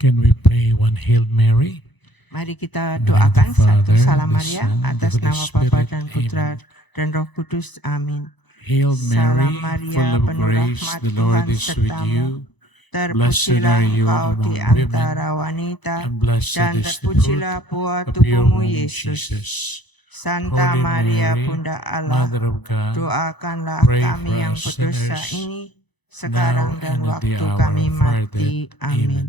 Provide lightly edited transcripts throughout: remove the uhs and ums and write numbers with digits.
Can we pray one Hail Mary? Mari kita In the name of the doakan satu Father, Salam the Maria Son, and the atas Holy nama Bapa Spirit. dan Putra Amen. dan Roh Kudus. Amin. Hail Mary, Salam Maria, full of penuh grace, rahmat, the Lord Tuhan is with sertamu. you. Terpujilah Blessed are you engkau di among women, antara wanita, and blessed dan is the fruit terpujilah buah of your tubuhmu, womb, Yesus. Jesus. Santa Holy Maria, Mary, Bunda Allah, Mother of God, doakanlah pray kami for yang us berdosa sinners, ini, now sekarang dan and at the waktu hour kami of our mati. death. Amin.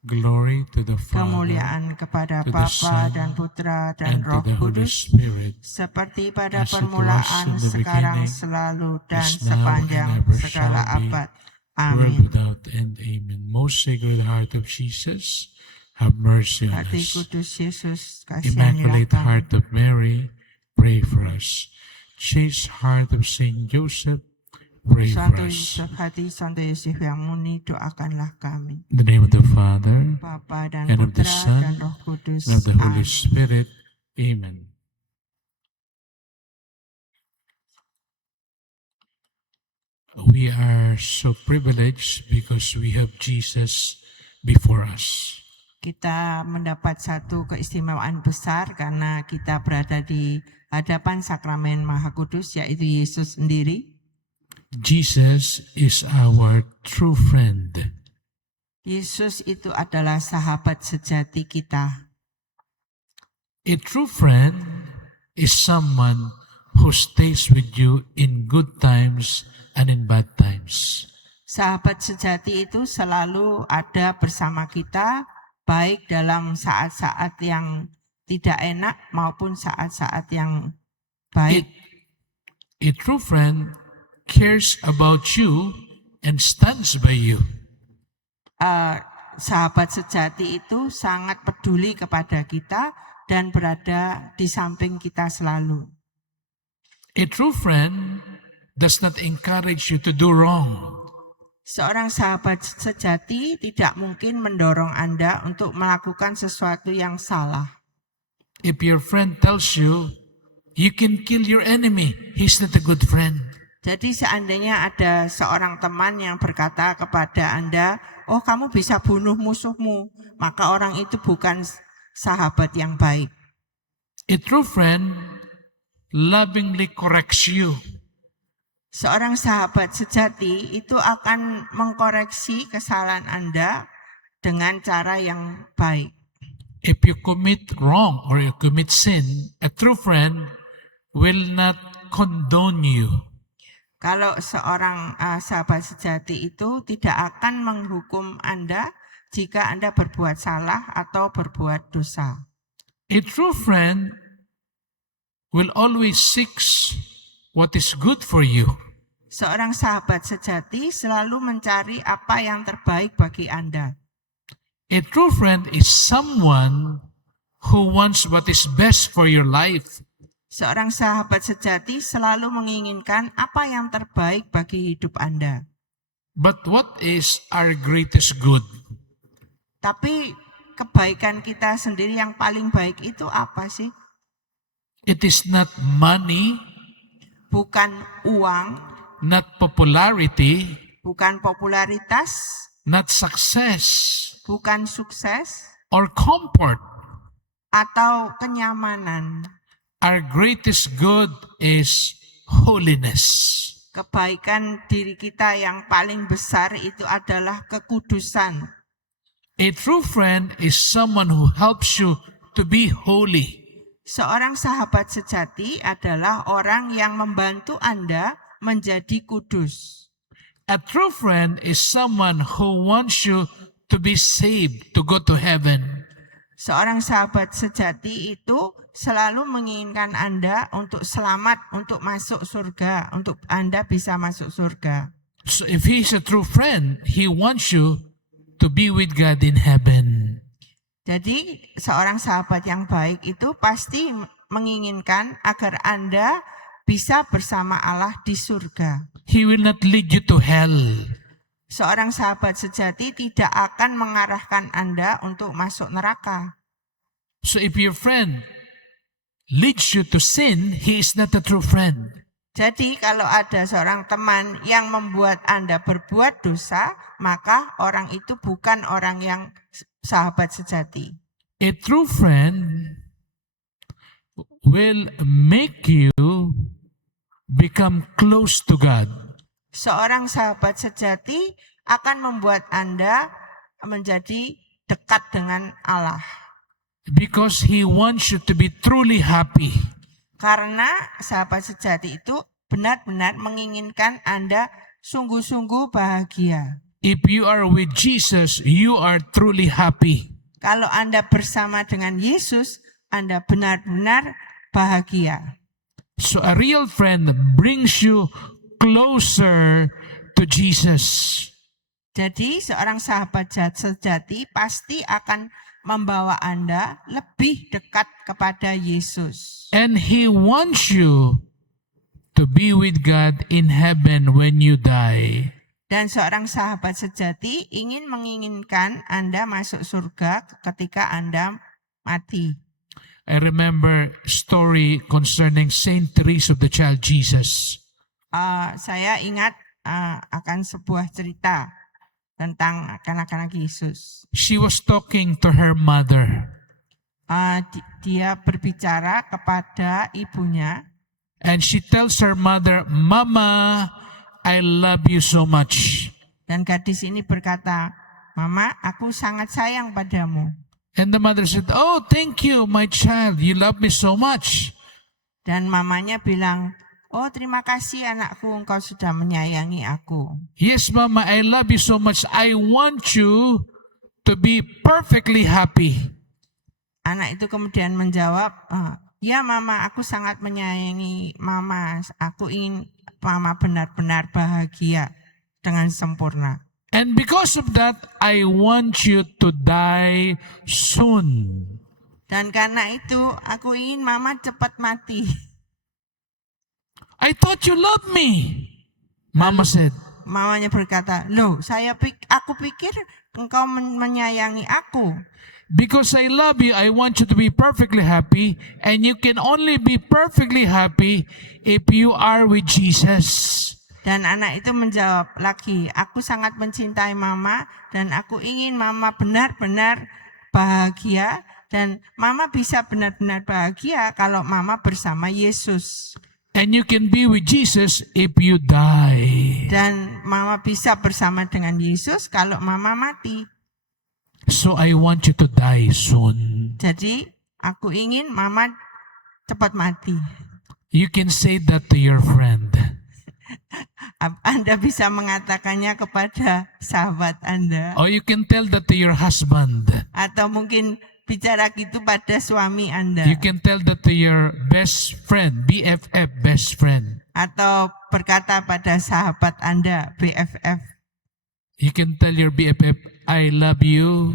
Glory to the Father, Kemuliaan kepada to the Bapa Son, dan Putra dan and to Roh the Holy Kudus, Spirit, seperti pada as it was permulaan, in the sekarang, beginning, selalu, dan is now, and sepanjang ever segala shall be, abad. world Amin. without end. Amen. Most Sacred Heart of Jesus, have mercy on Hati us. Kudus Yesus, kasihanilah Immaculate kami. Heart of Mary, pray for us. Chaste Heart of Saint Joseph, pray for Santo us. Yusuf, hati Santo Yusuf yang murni, doakanlah kami. In the name of the Father, Bapa dan and of the Putra Son, dan Roh Kudus. and of the Holy Amin. Spirit. Amen. We are so privileged because we have Jesus before us. Kita mendapat satu keistimewaan besar karena kita berada di hadapan sakramen Maha Kudus, yaitu Yesus sendiri. Jesus is our true friend. Yesus itu adalah sahabat sejati kita. A true friend is someone who stays with you in good times and in bad times. Sahabat sejati itu selalu ada bersama kita, baik dalam saat-saat yang tidak enak maupun saat-saat yang baik. A true friend cares about you and stands by you. Sahabat sejati itu sangat peduli kepada kita dan berada di samping kita selalu. A true friend does not encourage you to do wrong. Seorang sahabat sejati tidak mungkin mendorong Anda untuk melakukan sesuatu yang salah. If your friend tells you, you can kill your enemy, he's not a good friend. Jadi seandainya ada seorang teman yang berkata kepada Anda, oh kamu bisa bunuh musuhmu, maka orang itu bukan sahabat yang baik. A true friend lovingly corrects you. Seorang sahabat sejati itu akan mengkoreksi kesalahan Anda dengan cara yang baik. If you commit wrong or you commit sin, a true friend will not condone you. Kalau seorang sahabat sejati itu tidak akan menghukum Anda jika Anda berbuat salah atau berbuat dosa. A true friend will always seek what is good for you. Seorang sahabat sejati selalu mencari apa yang terbaik bagi Anda. A true friend is someone who wants what is best for your life. Seorang sahabat sejati selalu menginginkan apa yang terbaik bagi hidup Anda. But what is our greatest good? Tapi kebaikan kita sendiri yang paling baik itu apa sih? It is not money, Bukan uang, not popularity, bukan popularitas, not success, bukan sukses, or comfort. atau kenyamanan. Our greatest good is holiness. Kebaikan diri kita yang paling besar itu adalah kekudusan. A true friend is someone who helps you to be holy. Seorang sahabat sejati adalah orang yang membantu Anda menjadi kudus. A true friend is someone who wants you to be saved, to go to heaven. Seorang sahabat sejati itu selalu menginginkan Anda untuk selamat, untuk masuk surga, untuk Anda bisa masuk surga. So if he's a true friend, he wants you to be with God in heaven. Jadi seorang sahabat yang baik itu pasti menginginkan agar Anda bisa bersama Allah di surga. He will not lead you to hell. Seorang sahabat sejati tidak akan mengarahkan Anda untuk masuk neraka. So if your friend leads you to sin, he is not a true friend. Jadi kalau ada seorang teman yang membuat Anda berbuat dosa, maka orang itu bukan orang yang sahabat sejati. A true friend will make you become close to God. Seorang sahabat sejati akan membuat Anda menjadi dekat dengan Allah. Because He wants you to be truly happy. Karena sahabat sejati itu benar-benar menginginkan Anda sungguh-sungguh bahagia. If you are with Jesus, you are truly happy. Kalau Anda bersama dengan Yesus, Anda benar-benar bahagia. So a real friend brings you closer to Jesus. Jadi seorang sahabat sejati pasti akan membawa Anda lebih dekat kepada Yesus. And He wants you to be with God in heaven when you die. Dan seorang sahabat sejati menginginkan Anda masuk surga ketika Anda mati. I remember story concerning Saint Teresa of the Child Jesus. Saya ingat akan sebuah cerita tentang anak-anak Yesus. She was talking to her mother. Dia berbicara kepada ibunya. And she tells her mother, "Mama, I love you so much." Dan gadis ini berkata, "Mama, aku sangat sayang padamu." And the mother said, "Oh, thank you, my child. You love me so much." Dan mamanya bilang, "Oh, terima kasih anakku, engkau sudah menyayangi aku." "Yes, Mama, I love you so much. I want you to be perfectly happy." Anak itu kemudian menjawab, "Ya Mama, aku sangat menyayangi Mama. Aku ingin Mama benar-benar bahagia dengan sempurna. And because of that, I want you to die soon." Dan karena itu, aku ingin Mama cepat mati." "I thought you loved me," Mama said. Mamanya berkata, "Loh, aku pikir engkau menyayangi aku." "Because I love you, I want you to be perfectly happy, and you can only be perfectly happy if you are with Jesus." Dan anak itu menjawab lagi, "Aku sangat mencintai Mama dan aku ingin Mama benar-benar bahagia, dan Mama bisa benar-benar bahagia kalau Mama bersama Yesus. And you can be with Jesus if you die. Dan Mama bisa bersama dengan Yesus kalau Mama mati. So I want you to die soon." Jadi aku ingin Mama cepat mati." You can say that to your friend. Anda bisa mengatakannya kepada sahabat Anda. Or you can tell that to your husband. Atau mungkin bicara gitu pada suami Anda. You can tell that to your best friend, BFF, best friend. Atau berkata pada sahabat Anda, BFF. You can tell your BFF, "I love you.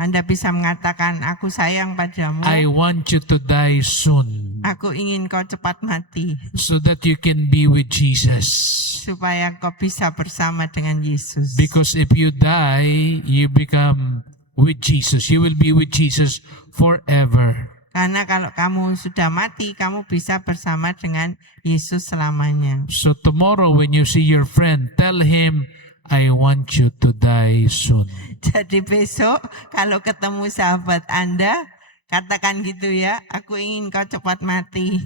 Anda bisa mengatakan, "Aku sayang padamu. I want you to die soon." Aku ingin kau cepat mati." So that you can be with Jesus. Supaya kau bisa bersama dengan Yesus. Because if you die, you become with Jesus. You will be with Jesus forever. Karena kalau kamu sudah mati, kamu bisa bersama dengan Yesus selamanya. So tomorrow when you see your friend, tell him, "I want you to die soon." Jadi besok kalau ketemu sahabat Anda, katakan gitu ya, "Aku ingin kau cepat mati."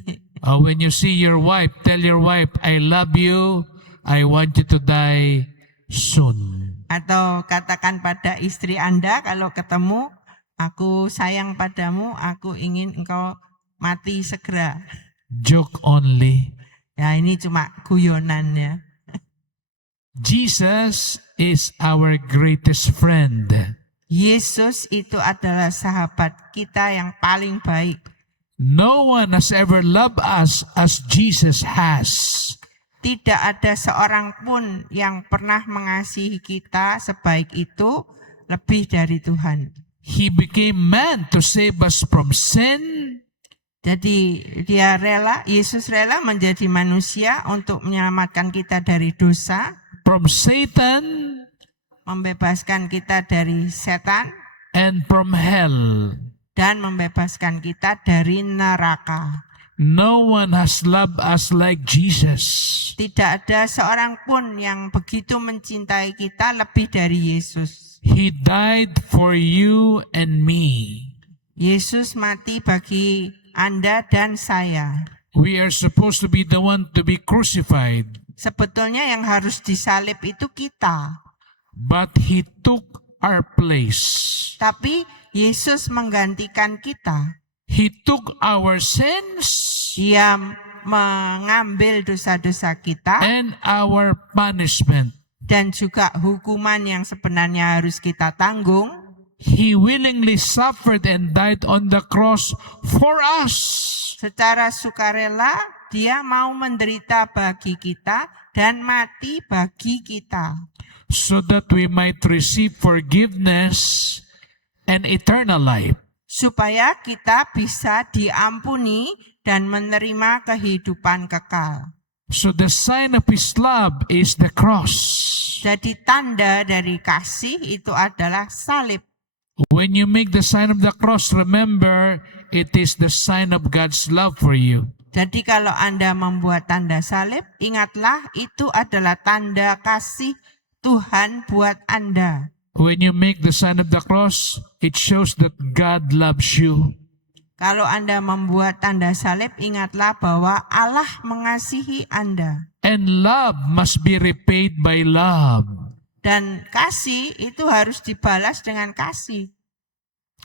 When you see your wife, tell your wife, "I love you. I want you to die soon." Atau katakan pada istri Anda kalau ketemu, "Aku sayang padamu, aku ingin engkau mati segera." Joke only. Ya, ini cuma guyonannya. Jesus is our greatest friend. Yesus itu adalah sahabat kita yang paling baik. No one has ever loved us as Jesus has. Tidak ada seorang pun yang pernah mengasihi kita sebaik itu lebih dari Tuhan. He became man to save us from sin. Jadi Yesus rela menjadi manusia untuk menyelamatkan kita dari dosa, From Satan, membebaskan kita dari setan, and from hell. dan membebaskan kita dari neraka. No one has loved us like Jesus. Tidak ada seorang pun yang begitu mencintai kita lebih dari Yesus. He died for you and me. Yesus mati bagi Anda dan saya. We are supposed to be the one to be crucified, Sebetulnya yang harus disalib itu kita. but He took our place. Tapi Yesus menggantikan kita. He took our sins Dia mengambil dosa-dosa kita and our punishment. dan juga hukuman yang sebenarnya harus kita tanggung. He willingly suffered and died on the cross for us, Secara sukarela dia mau menderita bagi kita dan mati bagi kita. so that we might receive forgiveness and eternal life. Supaya kita bisa diampuni dan menerima kehidupan kekal. So the sign of His love is the cross. Jadi tanda dari kasih itu adalah salib. When you make the sign of the cross, remember, it is the sign of God's love for you. Jadi kalau Anda membuat tanda salib, ingatlah itu adalah tanda kasih Tuhan buat Anda. When you make the sign of the cross, it shows that God loves you. Kalau Anda membuat tanda salib, ingatlah bahwa Allah mengasihi Anda. And love must be repaid by love. Dan kasih itu harus dibalas dengan kasih.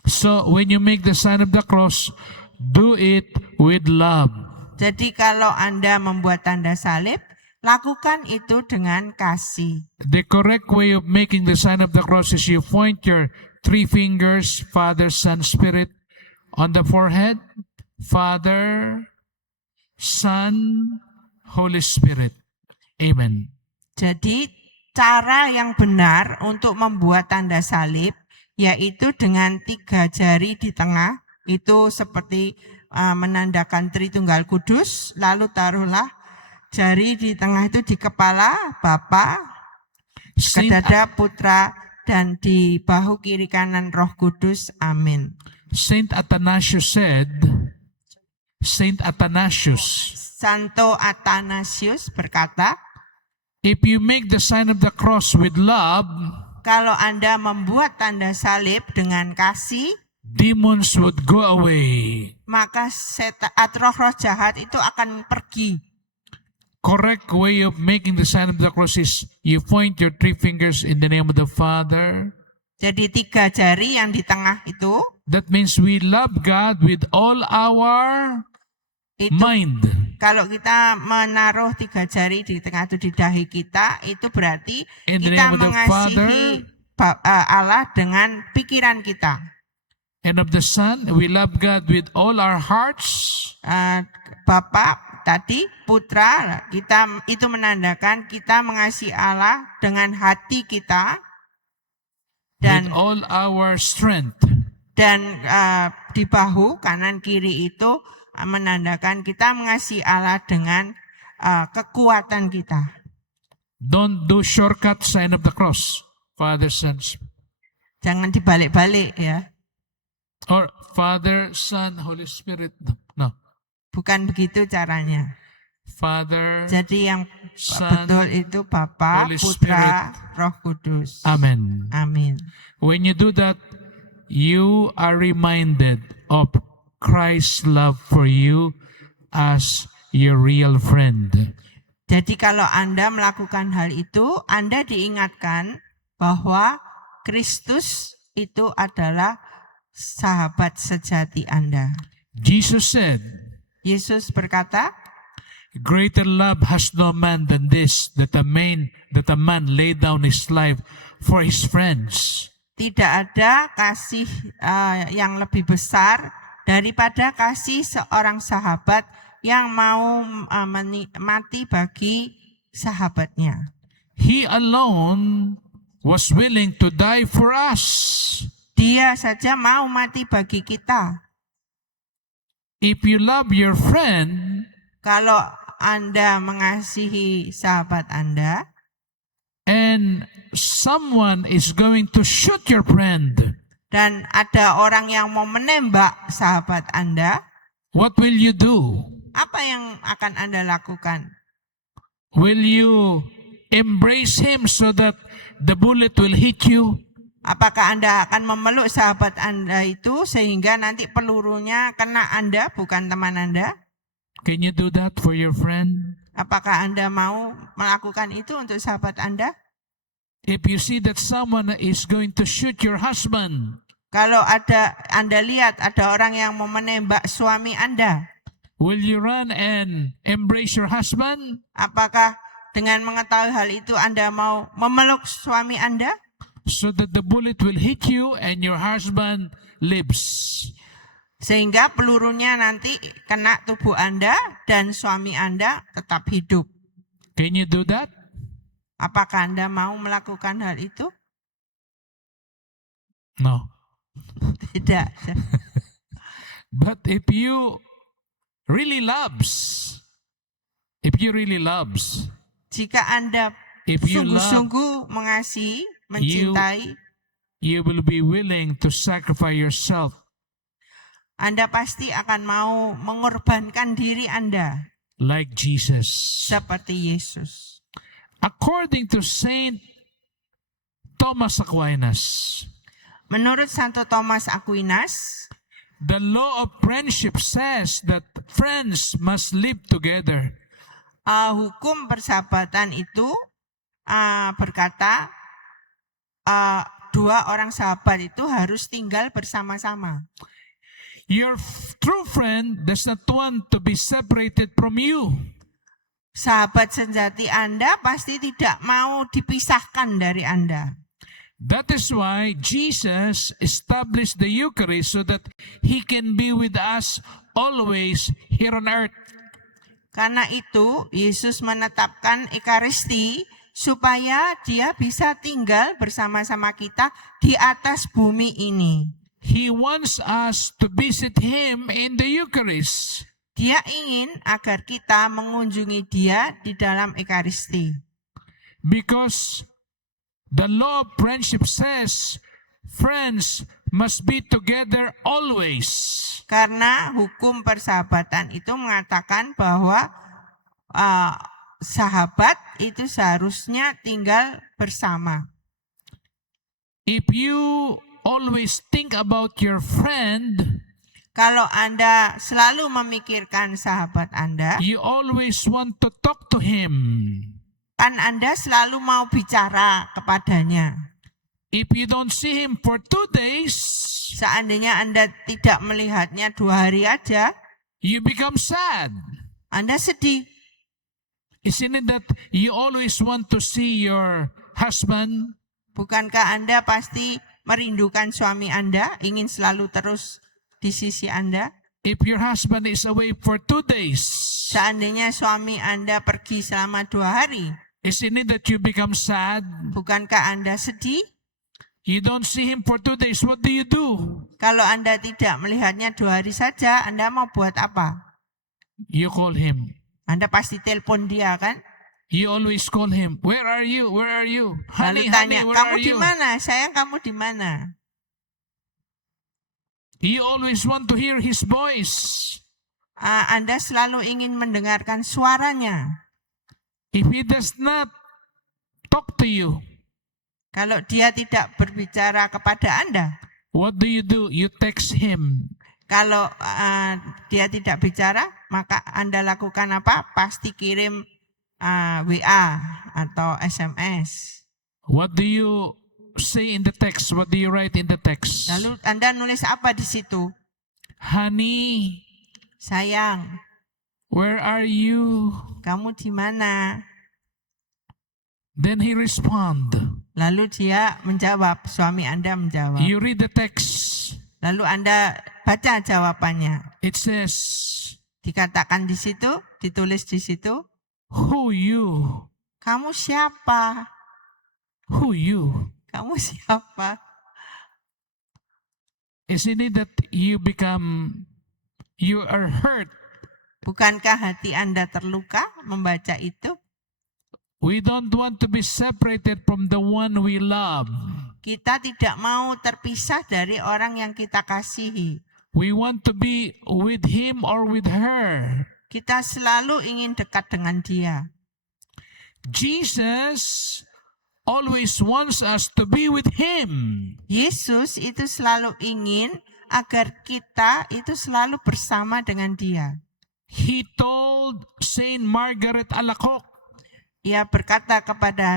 So when you make the sign of the cross, do it with love. Jadi kalau Anda membuat tanda salib, lakukan itu dengan kasih. The correct way of making the sign of the cross is you point your three fingers, Father, Son, Spirit, on the forehead. Father, Son, Holy Spirit. Amen. Jadi cara yang benar untuk membuat tanda salib yaitu dengan 3 jari di tengah. Itu seperti menandakan Tritunggal Kudus. Lalu taruhlah jari di tengah itu di kepala Bapa, ke Saint, dada Putra, dan di bahu kiri kanan Roh Kudus. Amin. Saint Athanasius said, Santo Athanasius berkata, if you make the sign of the cross with love, kalau Anda membuat tanda salib dengan kasih, demons would go away. maka roh-roh jahat itu akan pergi. Correct way of making the sign of the cross is you point your three fingers in the name of the Father. Jadi 3 jari yang di tengah itu, That means we love God with all our itu mind. kalau kita menaruh 3 jari di tengah itu di dahi kita, itu berarti In the kita name of the mengasihi Allah dengan pikiran kita. And of the Son, we love God with all our hearts. Bapa tadi, Putra, kita itu menandakan kita mengasihi Allah dengan hati kita With all our strength. dan di bahu kanan kiri itu menandakan kita mengasihi Allah dengan kekuatan kita. Don't do shortcut sign of the cross. Father, Son, Jangan dibalik-balik ya. or Father, Son, Holy Spirit. No. Bukan begitu caranya. Father, Jadi yang Son, betul itu Bapa, Holy Putra, Roh Kudus. Amen. Amin. When you do that, you are reminded of Christ's love for you as your real friend. Jadi kalau Anda melakukan hal itu, Anda diingatkan bahwa Kristus itu adalah sahabat sejati Anda. Jesus said, Yesus berkata, greater love has no man than this, that a man lay down his life for his friends. tidak ada kasih yang lebih besar daripada kasih seorang sahabat yang mau mati bagi sahabatnya. He alone was willing to die for us. Dia saja mau mati bagi kita. If you love your friend, Kalau Anda mengasihi sahabat Anda, and someone is going to shoot your friend, dan ada orang yang mau menembak sahabat Anda, what will you do? apa yang akan Anda lakukan? Will you embrace him so that the bullet will hit you? Apakah Anda akan memeluk sahabat Anda itu sehingga nanti pelurunya kena Anda, bukan teman Anda? Can you do that for your friend? Apakah Anda mau melakukan itu untuk sahabat Anda? If you see that someone is going to shoot your husband, Kalau Anda lihat ada orang yang mau menembak suami Anda, will you run and embrace your husband? apakah dengan mengetahui hal itu Anda mau memeluk suami Anda? So that the bullet will hit you and your husband lives. Sehingga pelurunya nanti kena tubuh Anda dan suami Anda tetap hidup. Can you do that? Apakah Anda mau melakukan hal itu? No. Tidak. But if you really loves, Jika Anda if you love, sungguh-sungguh mengasihi, mencintai, you will be willing to sacrifice yourself. Anda pasti akan mau mengorbankan diri Anda Like Jesus. seperti Yesus. According to Saint Thomas Aquinas, Menurut Santo Thomas Aquinas, the law of friendship says that friends must live together. hukum persahabatan itu berkata dua orang sahabat itu harus tinggal bersama-sama. Your true friend does not want to be separated from you. Sahabat sejati Anda pasti tidak mau dipisahkan dari Anda. That is why Jesus established the Eucharist so that He can be with us always here on earth. Karena itu, Yesus menetapkan Ekaristi supaya Dia bisa tinggal bersama-sama kita di atas bumi ini. He wants us to visit Him in the Eucharist. Dia ingin agar kita mengunjungi Dia di dalam Ekaristi. Because the law of friendship says friends must be together always. Karena hukum persahabatan itu mengatakan bahwa sahabat itu seharusnya tinggal bersama. If you always think about your friend, kalau Anda selalu memikirkan sahabat Anda, you always want to talk to him. kan Anda selalu mau bicara kepadanya. If you don't see him for 2 days, Seandainya Anda tidak melihatnya 2 hari aja, you become sad. Anda sedih. Isn't it that you always want to see your husband? Bukankah Anda pasti merindukan suami Anda, ingin selalu terus di sisi Anda? If your husband is away for 2 days, Seandainya suami Anda pergi selama 2 hari, isn't it that you become sad? bukankah Anda sedih? You don't see him for 2 days, what do you do? Kalau Anda tidak melihatnya 2 hari saja, Anda mau buat apa? You call him. Anda pasti telepon dia kan? You always call him. Where are you? Where are you? Lalu Honey, tanya, honey, where kamu are di you? mana? Sayang, kamu di mana? You always want to hear his voice. Anda selalu ingin mendengarkan suaranya. If he does not talk to you, Kalau dia tidak berbicara kepada Anda, what do? You text him. kalau dia tidak bicara, maka Anda lakukan apa? Pasti kirim WA atau SMS. What do you say in the text? What do you write in the text? Lalu Anda nulis apa di situ? Honey, Sayang, where are you? kamu di mana? Then he respond. Lalu dia menjawab, suami Anda menjawab. You read the text. Lalu Anda baca jawabannya. It says, Dikatakan di situ, ditulis di situ, who you? kamu siapa? Who you? Kamu siapa? Isn't it that you are hurt? Bukankah hati Anda terluka membaca itu? We don't want to be separated from the one we love. Kita tidak mau terpisah dari orang yang kita kasihi. We want to be with him or with her. Kita selalu ingin dekat dengan dia. Jesus always wants us to be with Him. Yesus itu selalu ingin agar kita itu selalu bersama dengan Dia. He told Saint Margaret Alacoque, Ia berkata kepada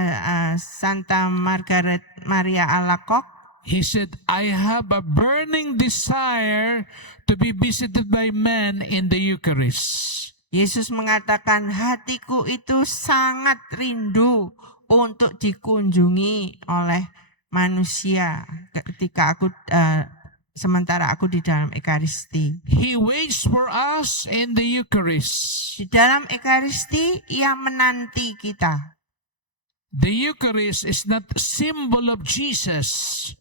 Santa Margaret Maria Alacoque, he said, I have a burning desire to be visited by men in the Eucharist. Yesus mengatakan, hatiku itu sangat rindu untuk dikunjungi oleh manusia ketika sementara aku di dalam Ekaristi. He waits for us in the Eucharist. Di dalam Ekaristi, Ia menanti kita. The Eucharist is not a symbol of Jesus.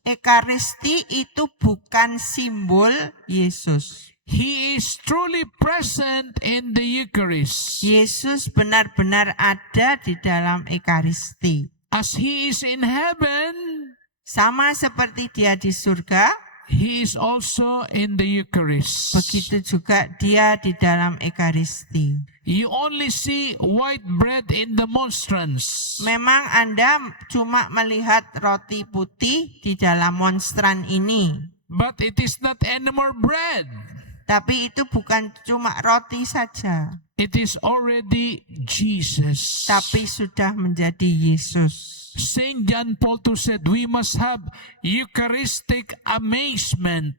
Ekaristi itu bukan simbol Yesus. He is truly present in the Eucharist. Yesus benar-benar ada di dalam Ekaristi. As He is in heaven, Sama seperti Dia di surga, He is also in the Eucharist. begitu juga Dia di dalam Ekaristi. You only see white bread in the monstrance. Memang Anda cuma melihat roti putih di dalam monstran ini. But it is not anymore bread. Tapi itu bukan cuma roti saja. It is already Jesus. Tapi sudah menjadi Yesus. Saint John Paul II said, we must have Eucharistic amazement.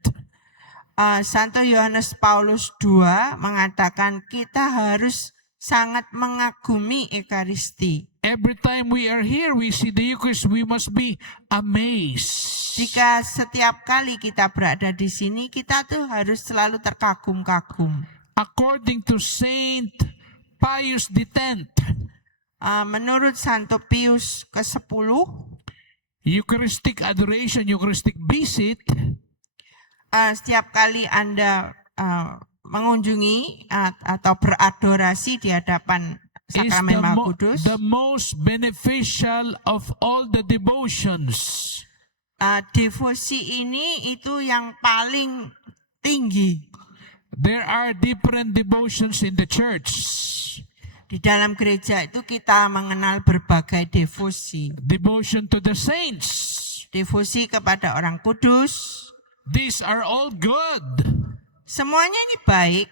Santo Yohanes Paulus II mengatakan kita harus sangat mengagumi Ekaristi. Every time we are here, we see the Eucharist, we must be amazed. Jika setiap kali kita berada di sini, kita tuh harus selalu terkagum-kagum. According to Saint Pius X, Menurut Santo Pius ke-10, Eucharistic adoration, Eucharistic visit setiap kali Anda mengunjungi atau beradorasi di hadapan is Sakramen Maha Kudus, the most beneficial of all the devotions. devosi ini itu yang paling tinggi. There are different devotions in the church. Di dalam gereja itu kita mengenal berbagai devosi. Devotion to the saints. Devosi kepada orang kudus. These are all good. Semuanya ini baik.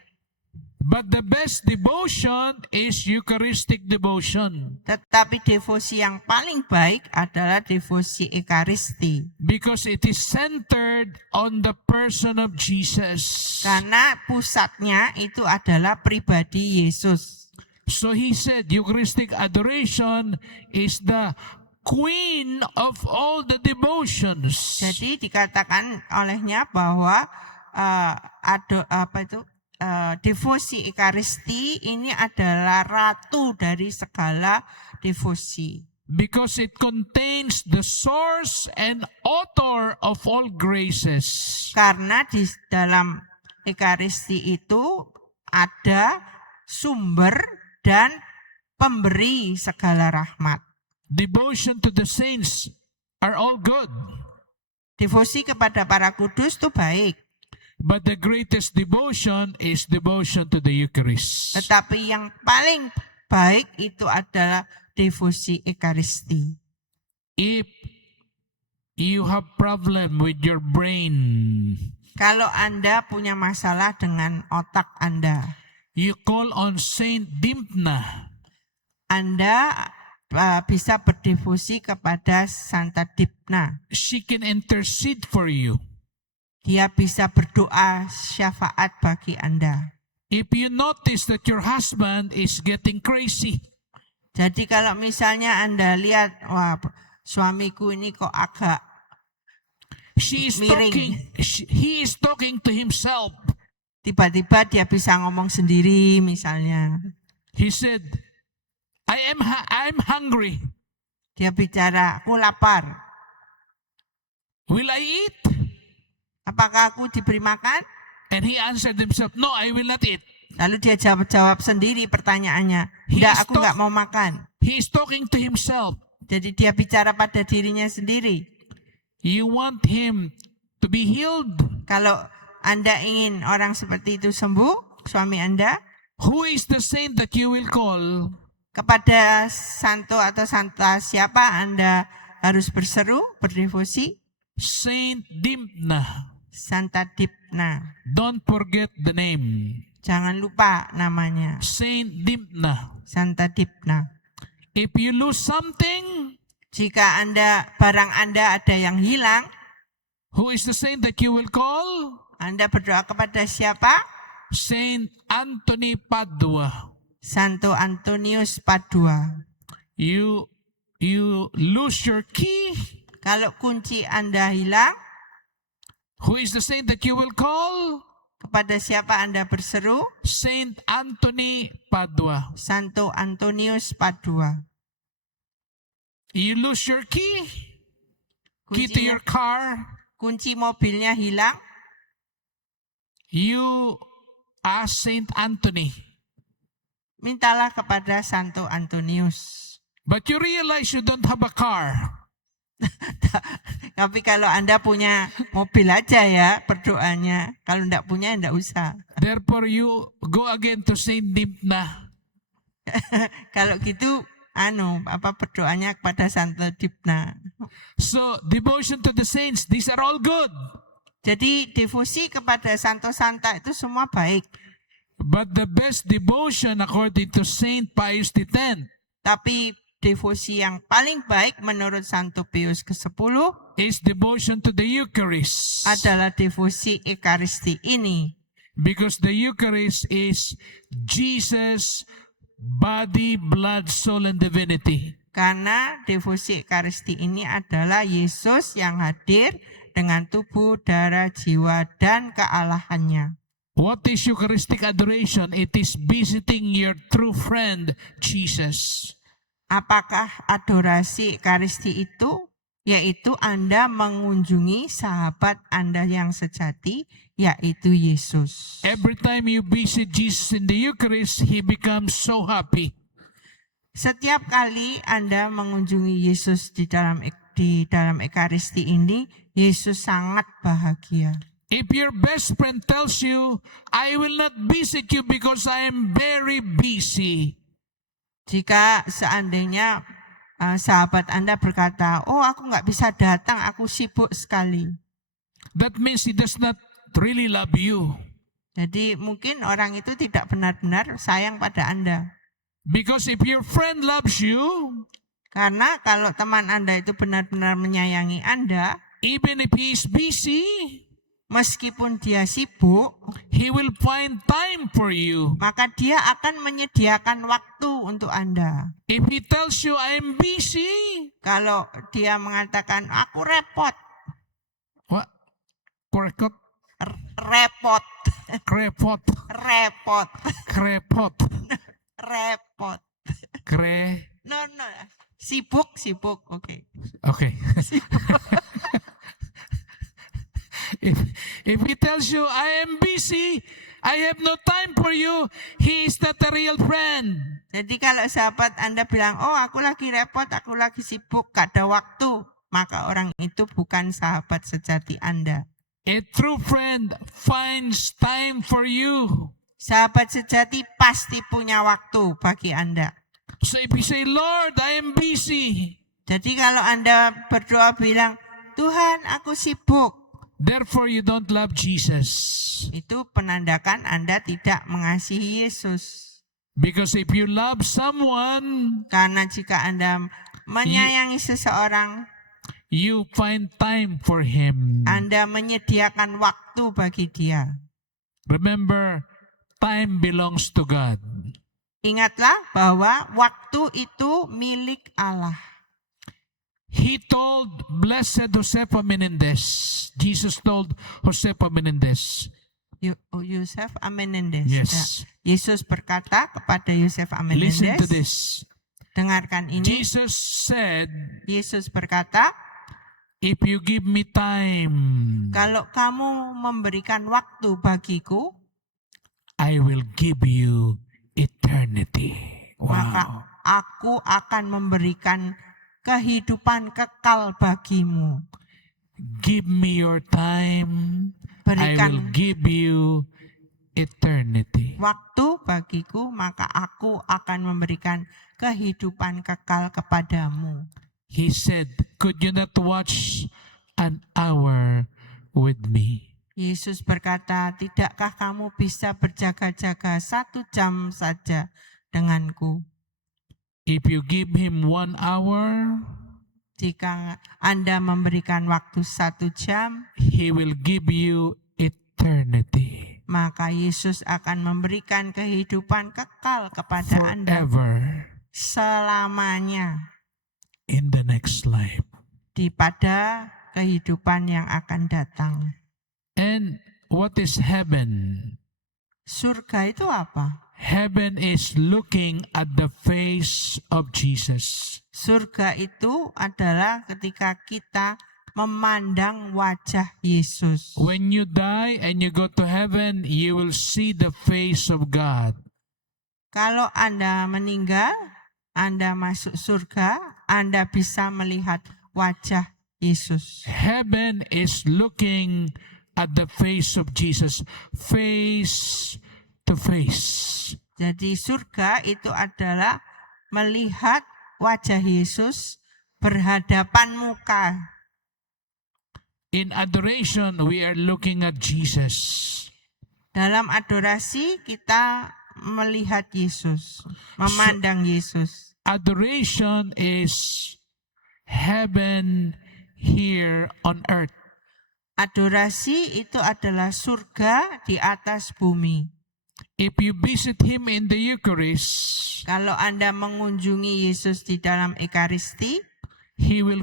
But the best devotion is Eucharistic devotion. Tetapi devosi yang paling baik adalah devosi Ekaristi. Because it is centered on the person of Jesus. Karena pusatnya itu adalah pribadi Yesus. So he said Eucharistic adoration is the queen of all the devotions. Jadi dikatakan olehnya bahwa devosi Ekaristi ini adalah ratu dari segala devosi. Because it contains the source and author of all graces. Karena di dalam Ekaristi itu ada sumber dan pemberi segala rahmat. Devotion to the saints are all good. Devosi kepada para kudus itu baik. But the greatest devotion is devotion to the Eucharist. Tetapi yang paling baik itu adalah devosi Ekaristi. If you have problem with your brain, Kalau Anda punya masalah dengan otak Anda, you call on Saint Dimna. Anda bisa berdevosi kepada Santa Dimna. She can intercede for you. Dia bisa berdoa syafaat bagi Anda. If you notice that your husband is getting crazy, Jadi kalau misalnya Anda lihat, wah suamiku ini kok agak miring. he is talking to himself. Tiba-tiba dia bisa ngomong sendiri misalnya. He said, I'm hungry. Dia bicara, aku lapar. Will I eat? Apakah aku diberi makan? And he answered himself, no, I will not eat. Lalu dia jawab sendiri pertanyaannya. Tidak, aku nggak mau makan. He is talking to himself. Jadi dia bicara pada dirinya sendiri. You want him to be healed? Kalau Anda ingin orang seperti itu sembuh, suami Anda, Who is the saint that you will call? kepada santo atau santa siapa Anda harus berseru, berdevosi. Saint Dimna. Santa Dipna. Don't forget the name. Jangan lupa namanya. Saint Dimna. Santa Dipna. If you lose something, Jika barang Anda ada yang hilang, who is the saint that you will call? Anda berdoa kepada siapa? Saint Anthony Padua. Santo Antonius Padua. You lose your key. Kalau kunci Anda hilang, Who is the saint that you will call? kepada siapa Anda berseru? Saint Anthony Padua. Santo Antonius Padua. You lose your key to your car. Kunci mobilnya hilang, You ask Saint Anthony. mintalah kepada Santo Antonius. But you realize you don't have a car. Tapi kalau Anda punya mobil aja ya berdoanya. Kalau enggak punya enggak usah. Therefore, you go again to Saint Dimna. Kalau gitu berdoanya kepada Santo Dipna. So, devotion to the saints, these are all good. Jadi devosi kepada Santo Santa itu semua baik. But the best devotion according to Saint Pius X Tapi devosi yang paling baik menurut Santo Pius ke-10 is devotion to the Eucharist. adalah devosi Ekaristi ini. Because the Eucharist is Jesus' body, blood, soul, and divinity. Karena devosi Ekaristi ini adalah Yesus yang hadir dengan tubuh, darah, jiwa, dan kealahannya. What is Eucharistic adoration? It is visiting your true friend, Jesus. Apakah adorasi Ekaristi itu? Yaitu Anda mengunjungi sahabat Anda yang sejati, yaitu Yesus. Every time you visit Jesus in the Eucharist, He becomes so happy. Setiap kali Anda mengunjungi Yesus di dalam Ekaristi ini, Yesus sangat bahagia. If your best friend tells you, I will not visit you because I am very busy. Jika seandainya sahabat Anda berkata, oh aku nggak bisa datang, aku sibuk sekali. That means he does not really love you. Jadi mungkin orang itu tidak benar-benar sayang pada Anda. Because if your friend loves you, Karena kalau teman Anda itu benar-benar menyayangi Anda, even if he is busy, meskipun dia sibuk, he will find time for you. maka dia akan menyediakan waktu untuk Anda. If he tells you, I am busy, Kalau dia mengatakan, aku repot, what? Repot, repot, krepot, repot, krepot, repot. kre. No, sibuk, oke. Okay. If he tells you, I am busy, I have no time for you, he is not a real friend. Jadi kalau sahabat Anda bilang, oh aku lagi repot, aku lagi sibuk, gak ada waktu, maka orang itu bukan sahabat sejati Anda. A true friend finds time for you. Sahabat sejati pasti punya waktu bagi Anda. So if you say, Lord, I am busy, Jadi kalau Anda berdoa bilang, Tuhan aku sibuk, therefore you don't love Jesus. itu penandakan Anda tidak mengasihi Yesus. Because if you love someone, Karena jika Anda menyayangi seseorang, you find time for him. Anda menyediakan waktu bagi dia. Remember, time belongs to God. Ingatlah bahwa waktu itu milik Allah. He told Blessed Josefa Menendez, Jesus told Josefa Menendez, Yosef Amenendez. yes, Ya. Yesus berkata kepada Yosef listen to Amenendez, this. dengarkan ini. Jesus said, Yesus berkata, if you give me time, kalau kamu memberikan waktu bagiku, I will give you eternity. maka Wow. aku akan memberikan kehidupan kekal bagimu. Give me your time, I will Berikan give you eternity. waktu bagiku, maka aku akan memberikan kehidupan kekal kepadamu. He said, "Could you not watch an hour with me?" Yesus berkata, tidakkah kamu bisa berjaga-jaga 1 jam saja denganku? If you give him 1 hour, Jika Anda memberikan waktu 1 jam, he will give you eternity, maka Yesus akan memberikan kehidupan kekal kepada Anda forever, selamanya in the next life. pada kehidupan yang akan datang. And what is heaven? Surga itu apa? Heaven is looking at the face of Jesus. Surga itu adalah ketika kita memandang wajah Yesus. When you die and you go to heaven, you will see the face of God. Kalau Anda meninggal, Anda masuk surga, Anda bisa melihat wajah Yesus. Heaven is looking at the face of Jesus, face to face. Jadi surga itu adalah melihat wajah Yesus berhadapan muka. In adoration, we are looking at Jesus. Dalam adorasi kita melihat Yesus, memandang Yesus. Adoration is heaven here on earth. Adorasi itu adalah surga di atas bumi. If you visit him in the Eucharist, Kalau Anda mengunjungi Yesus di dalam Ekaristi, he will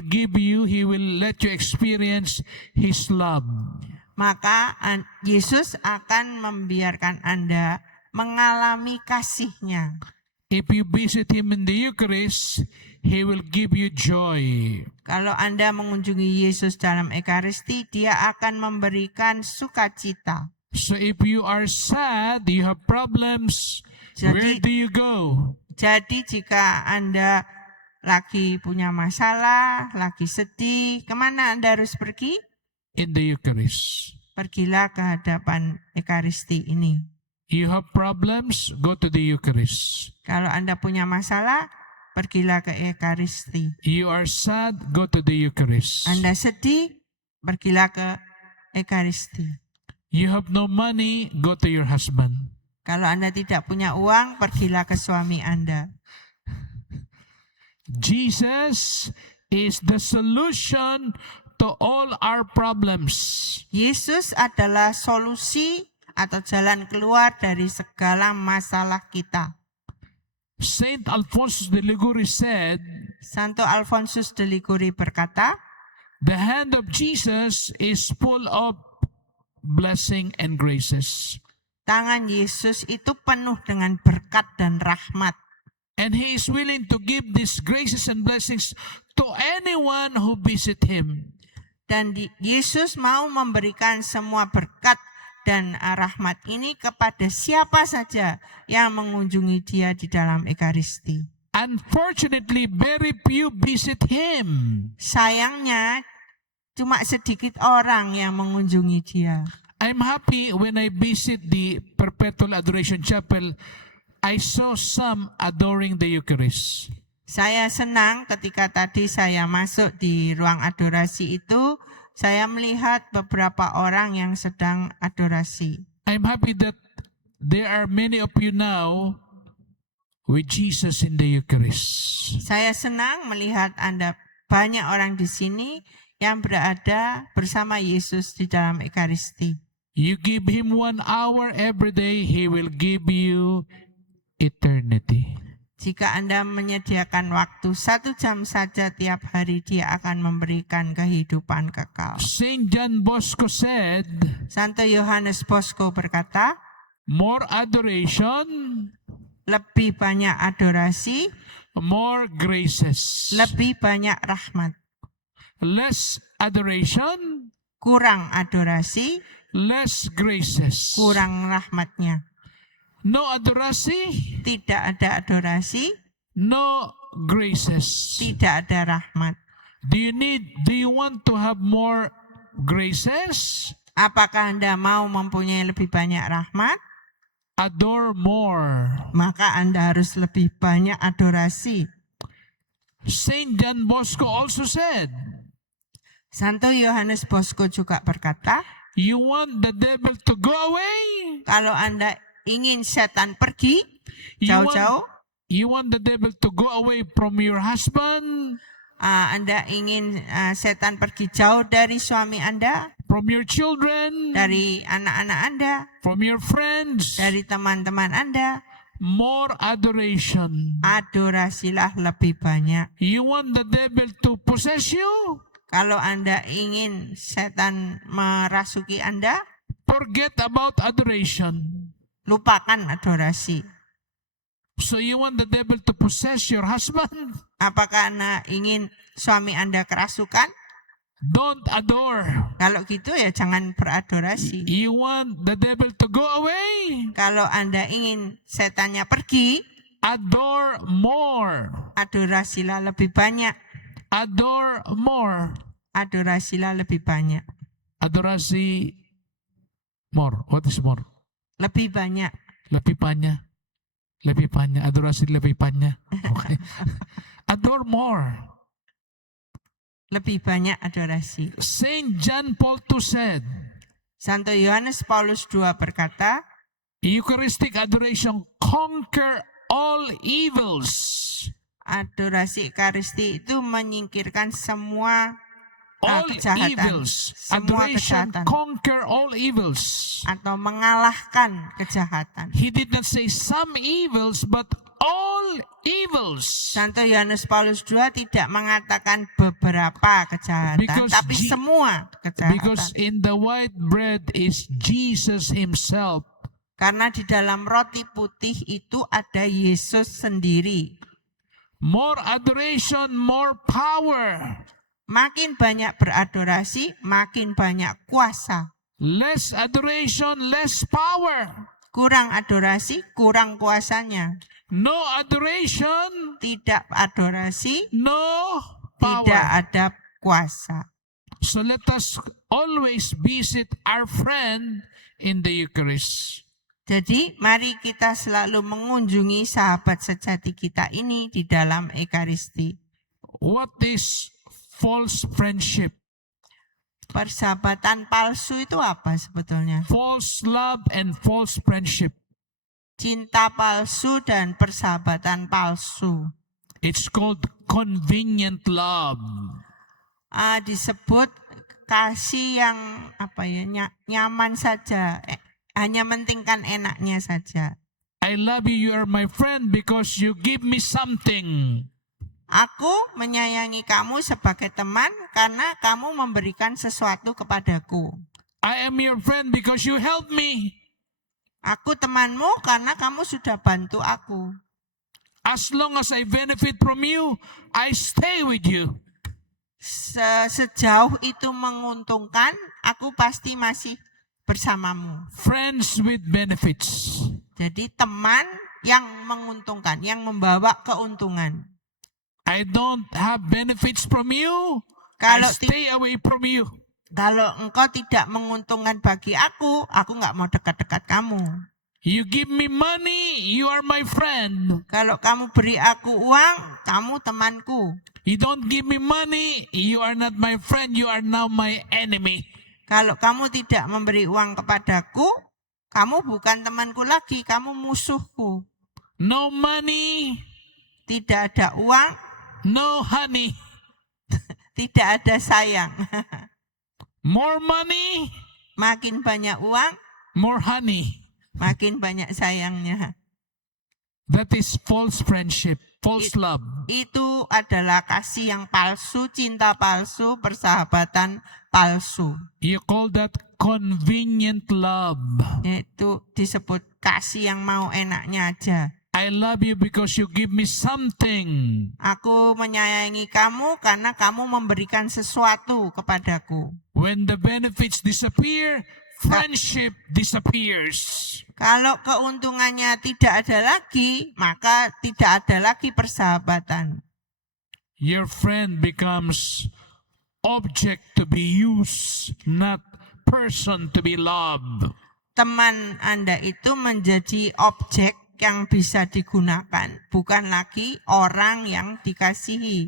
let you experience his love. maka Yesus akan membiarkan Anda mengalami kasih-Nya. If you visit him in the Eucharist, he will give you joy. Kalau Anda mengunjungi Yesus dalam Ekaristi, Dia akan memberikan sukacita. So if you are sad, you have problems, where Jadi- do you go? Jadi jika Anda lagi punya masalah, lagi sedih, kemana Anda harus pergi? In the Eucharist. Pergilah ke hadapan Ekaristi ini. You have problems, go to the Eucharist. Kalau Anda punya masalah, pergilah ke Ekaristi. You are sad, go to the Eucharist. Anda sedih, pergilah ke Ekaristi. You have no money, go to your husband. Kalau Anda tidak punya uang, pergilah ke suami Anda. Jesus is the solution to all our problems. Yesus adalah solusi atau jalan keluar dari segala masalah kita. Saint Alphonsus de Liguori said, Santo Alfonsus de Liguori berkata, "The hand of Jesus is full of blessing and graces, tangan Yesus itu penuh dengan berkat dan rahmat. and he is willing to give these graces and blessings to anyone who visit him." Dan Yesus mau memberikan semua berkat dan rahmat ini kepada siapa saja yang mengunjungi Dia di dalam Ekaristi. Unfortunately, very few visit him. Sayangnya, cuma sedikit orang yang mengunjungi Dia. I'm happy when I visit the Perpetual Adoration Chapel, I saw some adoring the Eucharist. Saya senang ketika tadi saya masuk di ruang adorasi itu, saya melihat beberapa orang yang sedang adorasi. I'm happy that there are many of you now with Jesus in the Eucharist. Saya senang melihat Anda banyak orang di sini yang berada bersama Yesus di dalam Ekaristi. You give him 1 hour every day, he will give you eternity. Jika Anda menyediakan waktu 1 jam saja tiap hari, Dia akan memberikan kehidupan kekal. Saint John Bosco said, Santo Yohanes Bosco berkata, more adoration, lebih banyak adorasi, more graces. lebih banyak rahmat. Less adoration, Kurang adorasi, less graces. kurang rahmatnya. No adorasi, Tidak ada adorasi, no graces. tidak ada rahmat. Do you want to have more graces? Apakah Anda mau mempunyai lebih banyak rahmat? Adore more. Maka Anda harus lebih banyak adorasi. Saint John Bosco also said, Santo Yohanes Bosco juga berkata, you want the devil to go away? kalau Anda ingin setan pergi You jauh-jauh, want the devil to go away from your husband, Anda ingin setan pergi jauh dari suami Anda, from your children, dari anak-anak Anda, from your friends. dari teman-teman Anda. More adoration. Adorasilah lebih banyak. You want the devil to possess you? Kalau Anda ingin setan merasuki Anda, Forget about adoration. lupakan adorasi. So you want the devil to possess your husband? Apakah Anda ingin suami Anda kerasukan? Don't adore. Kalau gitu ya jangan beradorasi. You want the devil to go away? Kalau Anda ingin setannya pergi, Adore more. adorasilah lebih banyak. Adore more. Adorasilah lebih banyak. Adorasi more. What is more? Lebih banyak. Lebih banyak. Lebih banyak. Adorasi lebih banyak. Okay. Adore more. Lebih banyak adorasi. Saint John Paul II said, Santo Yohanes Paulus II berkata, Eucharistic adoration conquer all evils. adorasi Ekaristi itu menyingkirkan semua All kejahatan. evils. Semua Adoration kejahatan. conquer all evils. Atau mengalahkan kejahatan. He did not say some evils, but all evils. Santo Yohanes Paulus II tidak mengatakan beberapa kejahatan, Because tapi semua kejahatan. Because in the white bread is Jesus himself. Karena di dalam roti putih itu ada Yesus sendiri. More adoration, more power. Makin banyak beradorasi, makin banyak kuasa. Less adoration, less power. Kurang adorasi, kurang kuasanya. No adoration, Tidak adorasi, no tidak power. ada kuasa. So let us always visit our friend in the Eucharist. Jadi mari kita selalu mengunjungi sahabat sejati kita ini di dalam Ekaristi. What is false friendship? Persahabatan palsu itu apa sebetulnya? False love and false friendship. Cinta palsu dan persahabatan palsu. It's called convenient love. Disebut kasih yang nyaman saja, hanya mentingkan enaknya saja. I love you, you are my friend because you give me something. Aku menyayangi kamu sebagai teman karena kamu memberikan sesuatu kepadaku. I am your friend because you help me. Aku temanmu karena kamu sudah bantu aku. As long as I benefit from you, I stay with you. Sejauh itu menguntungkan, aku pasti masih bersamamu. Friends with benefits. Jadi teman yang menguntungkan, yang membawa keuntungan. I don't have benefits from you. Kalau I stay away from you. Kalau engkau tidak menguntungkan bagi aku nggak mau dekat-dekat kamu. You give me money, you are my friend. Kalau kamu beri aku uang, kamu temanku. You don't give me money, you are not my friend, you are now my enemy. Kalau kamu tidak memberi uang kepadaku, kamu bukan temanku lagi, kamu musuhku. No money, Tidak ada uang, no honey. tidak ada sayang. More money, Makin banyak uang, more honey. makin banyak sayangnya. That is false friendship, false love. Itu adalah kasih yang palsu, cinta palsu, persahabatan palsu. You call that convenient love. Itu disebut kasih yang mau enaknya aja. I love you because you give me something. Aku menyayangi kamu karena kamu memberikan sesuatu kepadaku. When the benefits disappear, friendship disappears. Kalau keuntungannya tidak ada lagi, maka tidak ada lagi persahabatan. Your friend becomes object to be used, not person to be loved. Teman Anda itu menjadi objek yang bisa digunakan, bukan lagi orang yang dikasihi.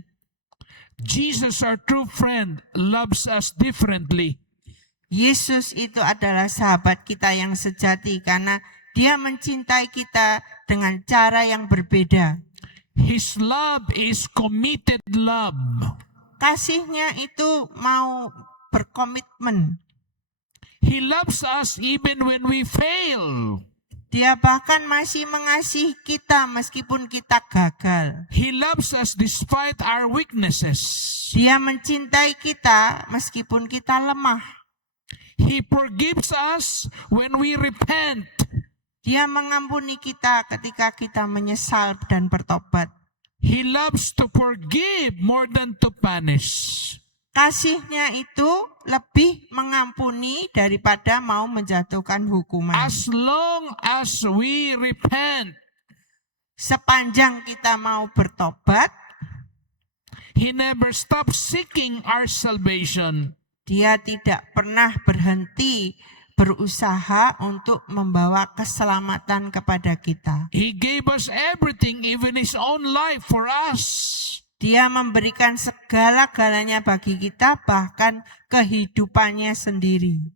Jesus, our true friend, loves us differently. Yesus itu adalah sahabat kita yang sejati karena dia mencintai kita dengan cara yang berbeda. His love is committed love. Kasihnya itu mau berkomitmen. He loves us even when we fail. Dia bahkan masih mengasihi kita meskipun kita gagal. He loves us despite our weaknesses. Dia mencintai kita meskipun kita lemah. He forgives us when we repent. Dia mengampuni kita ketika kita menyesal dan bertobat. He loves to forgive more than to punish. Kasihnya itu lebih mengampuni daripada mau menjatuhkan hukuman. As long as we repent, Sepanjang kita mau bertobat, He never stops seeking our salvation. Dia tidak pernah berhenti berusaha untuk membawa keselamatan kepada kita. He gave us everything, even His own life for us. Dia memberikan segala-galanya bagi kita, bahkan kehidupannya sendiri.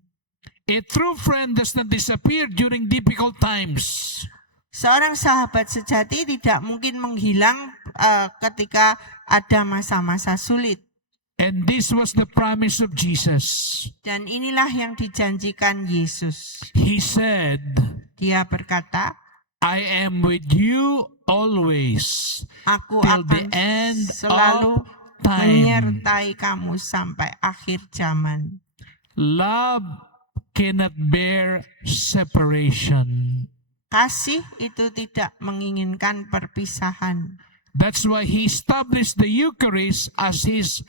A true friend does not disappear during difficult times. Seorang sahabat sejati tidak mungkin menghilang ketika ada masa-masa sulit. And this was the promise of Jesus. Dan inilah yang dijanjikan Yesus. He said, Dia berkata, I am with you always Aku till the akan end selalu of time. menyertai kamu sampai akhir zaman. Love cannot bear separation. Kasih itu tidak menginginkan perpisahan. That's why He established the Eucharist as His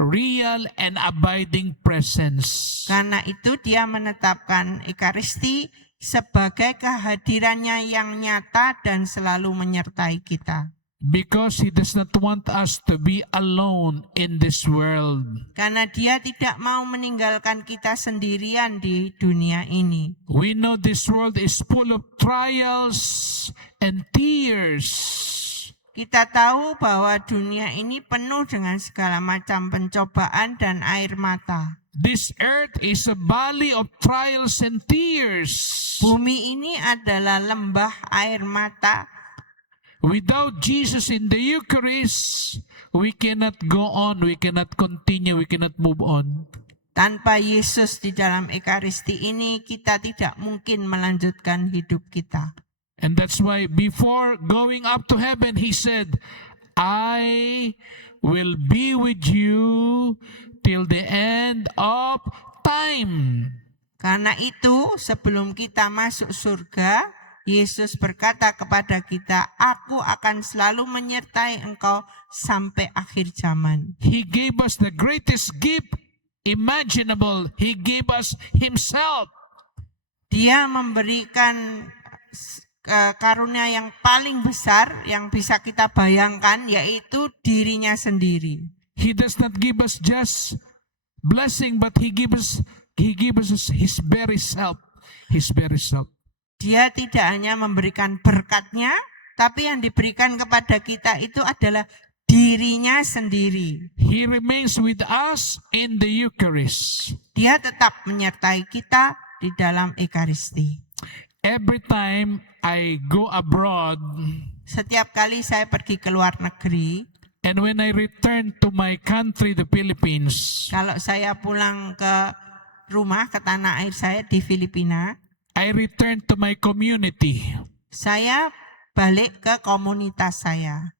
real and abiding presence. Karena itu dia menetapkan Ekaristi sebagai kehadirannya yang nyata dan selalu menyertai kita. Because He does not want us to be alone in this world. Karena dia tidak mau meninggalkan kita sendirian di dunia ini. We know this world is full of trials and tears. Kita tahu bahwa dunia ini penuh dengan segala macam pencobaan dan air mata. This earth is a valley of trials and tears. Bumi ini adalah lembah air mata. Without Jesus in the Eucharist, we cannot go on, we cannot continue, we cannot move on. Tanpa Yesus di dalam Ekaristi ini, kita tidak mungkin melanjutkan hidup kita. And that's why before going up to heaven, He said, I will be with you till the end of time. Karena itu, sebelum kita masuk surga, Yesus berkata kepada kita, Aku akan selalu menyertai engkau sampai akhir zaman. He gave us the greatest gift imaginable. He gave us Himself. Dia memberikan karunia yang paling besar yang bisa kita bayangkan, yaitu dirinya sendiri. He does not give us just blessing, but He gives us His very self. His very self. Dia tidak hanya memberikan berkatnya, tapi yang diberikan kepada kita itu adalah dirinya sendiri. He remains with us in the Eucharist. Dia tetap menyertai kita di dalam Ekaristi. Every time I go abroad, Setiap kali saya pergi ke luar negeri, and when I return to my country, the Philippines, kalau saya pulang ke rumah, ke tanah air saya di Filipina, I return to my community. saya balik ke komunitas saya.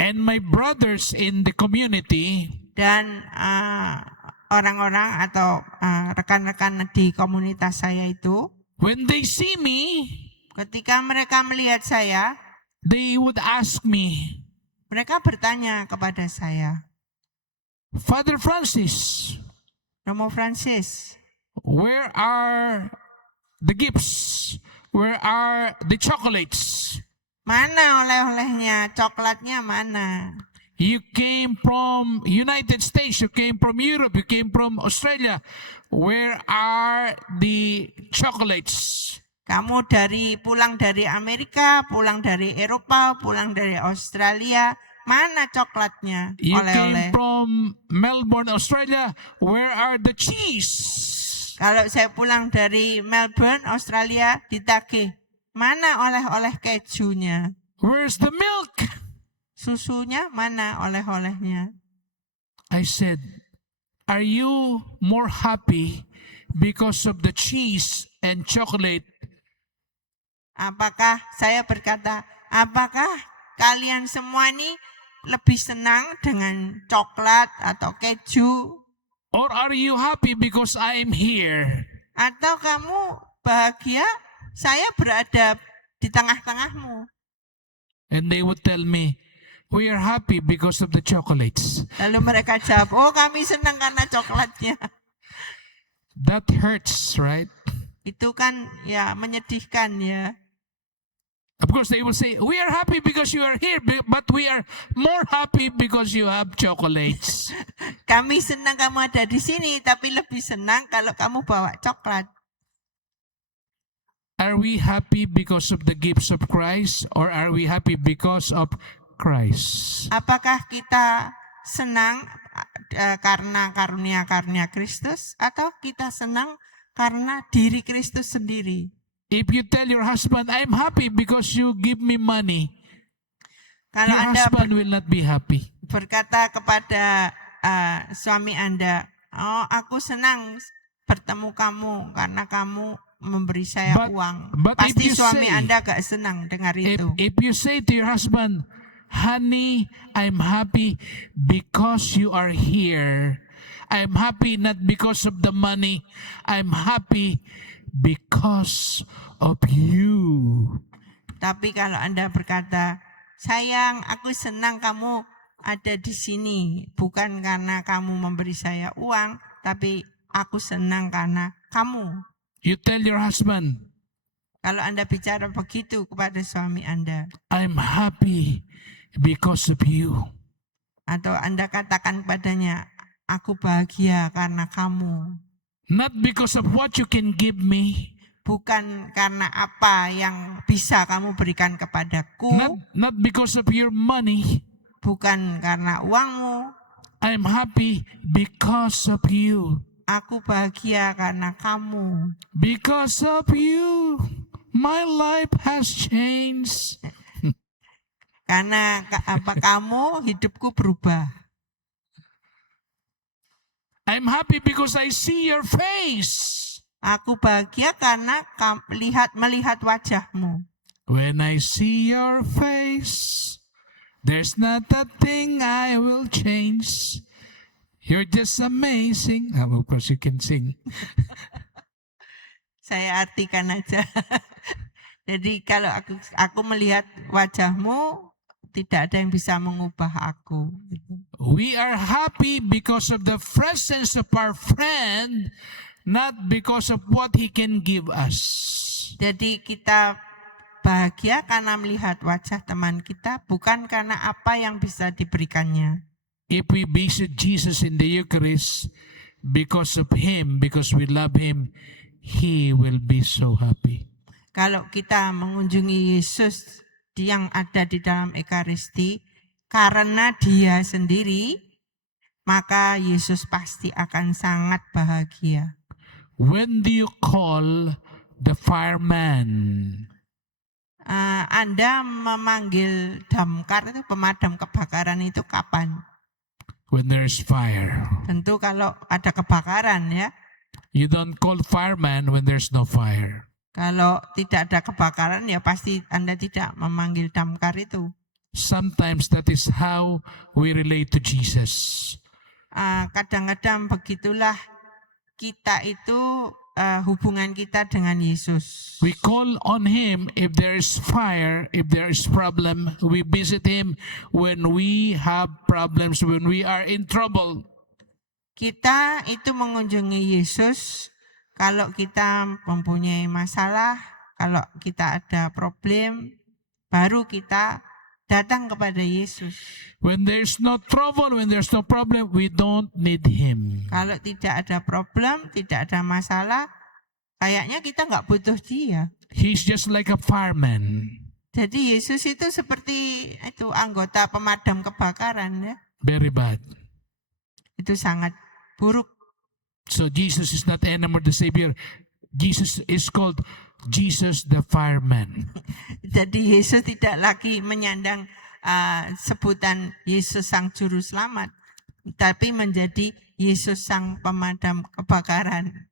And my brothers in the community, Dan orang-orang atau rekan-rekan di komunitas saya itu, when they see me, ketika mereka melihat saya, they would ask me, mereka bertanya kepada saya, Father Francis, Romo Francis, where are the gifts? Where are the chocolates? mana oleh-olehnya, coklatnya mana? You came from United States, you came from Europe, you came from Australia. Where are the chocolates? Kamu pulang dari Amerika, pulang dari Eropa, pulang dari Australia, mana coklatnya, You oleh-oleh. came from Melbourne, Australia. Where are the cheese? Kalau saya pulang dari Melbourne, Australia, ditagih, mana oleh-oleh kejunya? Where's the milk? Susunya mana oleh-olehnya? I said, are you more happy because of the cheese and chocolate? Apakah saya berkata, apakah kalian semua ini lebih senang dengan coklat atau keju? Or are you happy because I am here? Atau kamu bahagia saya berada di tengah-tengahmu? And they would tell me, we are happy because of the chocolates. Lalu mereka jawab, oh kami senang karena coklatnya. That hurts, right? Itu kan ya menyedihkan ya. Of course, they will say, we are happy because you are here, but we are more happy because you have chocolates. Kami senang kamu ada di sini, tapi lebih senang kalau kamu bawa coklat. Are we happy because of the gifts of Christ, or are we happy because of Christ? Apakah kita senang karena karunia-karunia Kristus, atau kita senang karena diri Kristus sendiri? If you tell your husband, I'm happy because you give me money, Kalau your Anda husband will not be happy. berkata kepada suami Anda, oh aku senang bertemu kamu karena kamu memberi saya uang. but if Pasti you suami say- Anda gak senang dengar itu. If you say to your husband, honey, I'm happy because you are here. I'm happy not because of the money. I'm happy because of you. Tapi kalau Anda berkata, sayang, aku senang kamu ada di sini, bukan karena kamu memberi saya uang, tapi aku senang karena kamu. You tell your husband, Kalau Anda bicara begitu kepada suami Anda, I'm happy because of you. atau Anda katakan padanya, aku bahagia karena kamu, Not because of what you can give me. bukan karena apa yang bisa kamu berikan kepadaku, Not because of your money. bukan karena uangmu. I'm happy because of you. Aku bahagia karena kamu. Because of you, my life has changed. Karena apa kamu, hidupku berubah. I'm happy because I see your face. Aku bahagia karena melihat wajahmu. When I see your face, there's not a thing I will change. You're just amazing. Of course, you can sing. Saya artikan aja. Jadi kalau aku melihat wajahmu, tidak ada yang bisa mengubah aku. We are happy because of the presence of our friend, not because of what he can give us. Jadi kita bahagia karena melihat wajah teman kita, bukan karena apa yang bisa diberikannya. If we visit Jesus in the Eucharist because of him, because we love him, he will be so happy. Kalau kita mengunjungi Yesus yang ada di dalam Ekaristi karena dia sendiri, maka Yesus pasti akan sangat bahagia. When do you call the fireman? Anda memanggil damkar itu, pemadam kebakaran itu kapan? When there's fire. Tentu kalau ada kebakaran ya. You don't call fireman when there's no fire. Kalau tidak ada kebakaran ya pasti Anda tidak memanggil damkar itu. Sometimes that is how we relate to Jesus. Kadang-kadang begitulah kita itu hubungan kita dengan Yesus. We call on him if there is fire, if there is problem. We visit him when we have problems, when we are in trouble. Kita itu mengunjungi Yesus kalau kita mempunyai masalah, kalau kita ada problem, baru kita datang kepada Yesus. When there's no trouble, when there's no problem, we don't need him. Kalau tidak ada problem, tidak ada masalah, kayaknya kita nggak butuh dia. He's just like a fireman. Jadi Yesus itu seperti itu anggota pemadam kebakaran ya. Very bad. Itu sangat buruk. So Jesus is not anymore the Savior. Jesus is called Jesus the fireman. Jadi Yesus tidak lagi menyandang sebutan Yesus sang juru selamat, tapi menjadi Yesus sang pemadam kebakaran.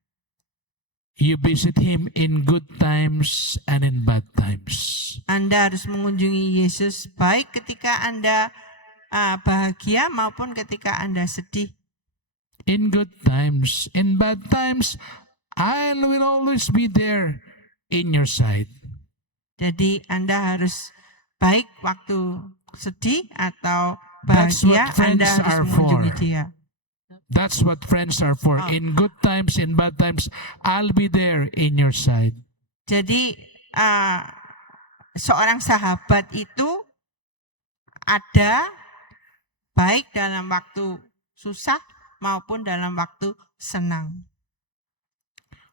You visit Him in good times and in bad times. Anda harus mengunjungi Yesus baik ketika Anda bahagia maupun ketika Anda sedih. In good times, in bad times, I will always be there in your side. Jadi Anda harus baik waktu sedih atau That's bahagia, what friends Anda harus are mengunjungi for. Dia. That's what friends are for. In good times, in bad times, I'll be there in your side. Jadi seorang sahabat itu ada baik dalam waktu susah maupun dalam waktu senang.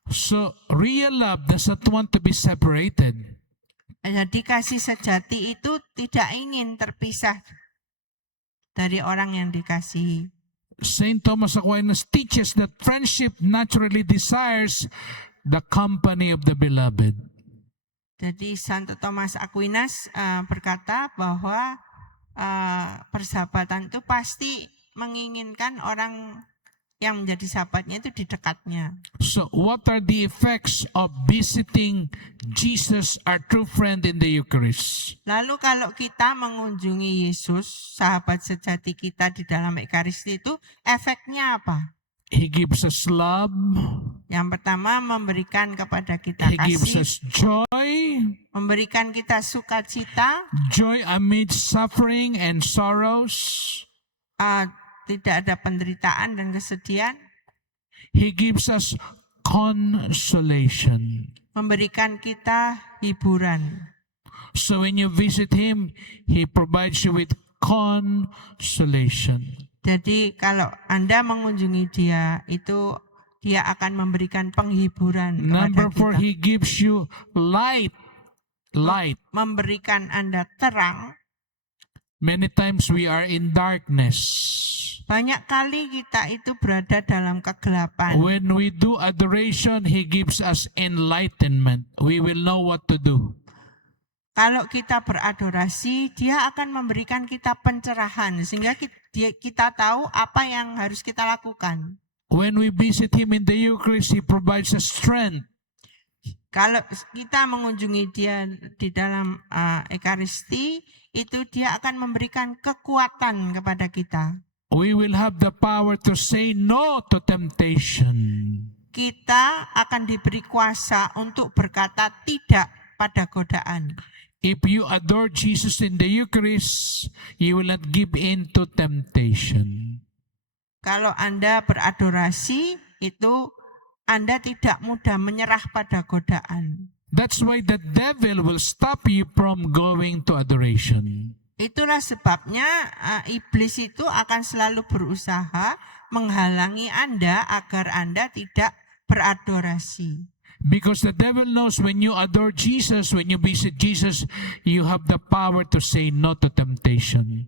So real love doesn't want to be separated. Jadi kasih sejati itu tidak ingin terpisah dari orang yang dikasihi. Saint Thomas Aquinas teaches that friendship naturally desires the company of the beloved. Jadi Santo Thomas Aquinas berkata bahwa persahabatan itu pasti menginginkan orang yang menjadi sahabatnya itu di dekatnya. So what are the effects of visiting Jesus, our true friend in the Eucharist? Lalu kalau kita mengunjungi Yesus, sahabat sejati kita di dalam Ekaristi itu efeknya apa? He gives us love. Yang pertama memberikan kepada kita He gives kasih, us joy. memberikan kita sukacita, Joy amidst suffering and sorrows. tidak ada penderitaan dan kesedihan, He gives us consolation. memberikan kita hiburan. So when you visit Him, He provides you with consolation. Jadi kalau Anda mengunjungi Dia, itu Dia akan memberikan penghiburan Number kepada 4, kita. He gives you light. Light. Memberikan Anda terang. Many times we are in darkness. Banyak kali kita itu berada dalam kegelapan. When we do adoration, He gives us enlightenment. We will know what to do. Kalau kita beradorasi, Dia akan memberikan kita pencerahan sehingga kita tahu apa yang harus kita lakukan. When we visit Him in the Eucharist, He provides us strength. Kalau kita mengunjungi Dia di dalam Ekaristi, itu Dia akan memberikan kekuatan kepada kita. We will have the power to say no to temptation. Kita akan diberi kuasa untuk berkata tidak pada godaan. If you adore Jesus in the Eucharist, you will not give in to temptation. Kalau Anda beradorasi, itu Anda tidak mudah menyerah pada godaan. That's why the devil will stop you from going to adoration. Itulah sebabnya iblis itu akan selalu berusaha menghalangi Anda agar Anda tidak beradorasi. Because the devil knows when you adore Jesus, when you visit Jesus, you have the power to say no to temptation.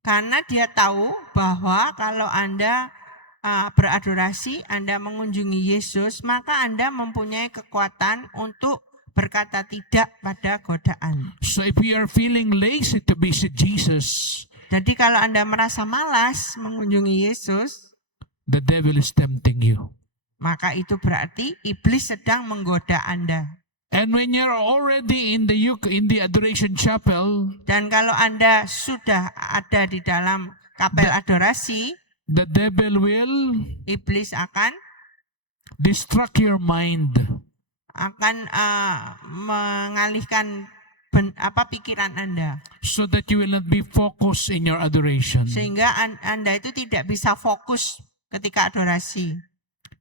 Karena dia tahu bahwa kalau Anda beradorasi, Anda mengunjungi Yesus, maka Anda mempunyai kekuatan untuk berkata tidak pada godaan. So if you are feeling lazy to visit Jesus, Jadi kalau Anda merasa malas mengunjungi Yesus, the devil is tempting you. maka itu berarti iblis sedang menggoda Anda. And when you're already in the adoration chapel, Dan kalau Anda sudah ada di dalam kapel adorasi, the devil will iblis akan distract your mind. mengalihkan pikiran Anda. So that you will not be focused in your adoration. Sehingga Anda itu tidak bisa fokus ketika adorasi.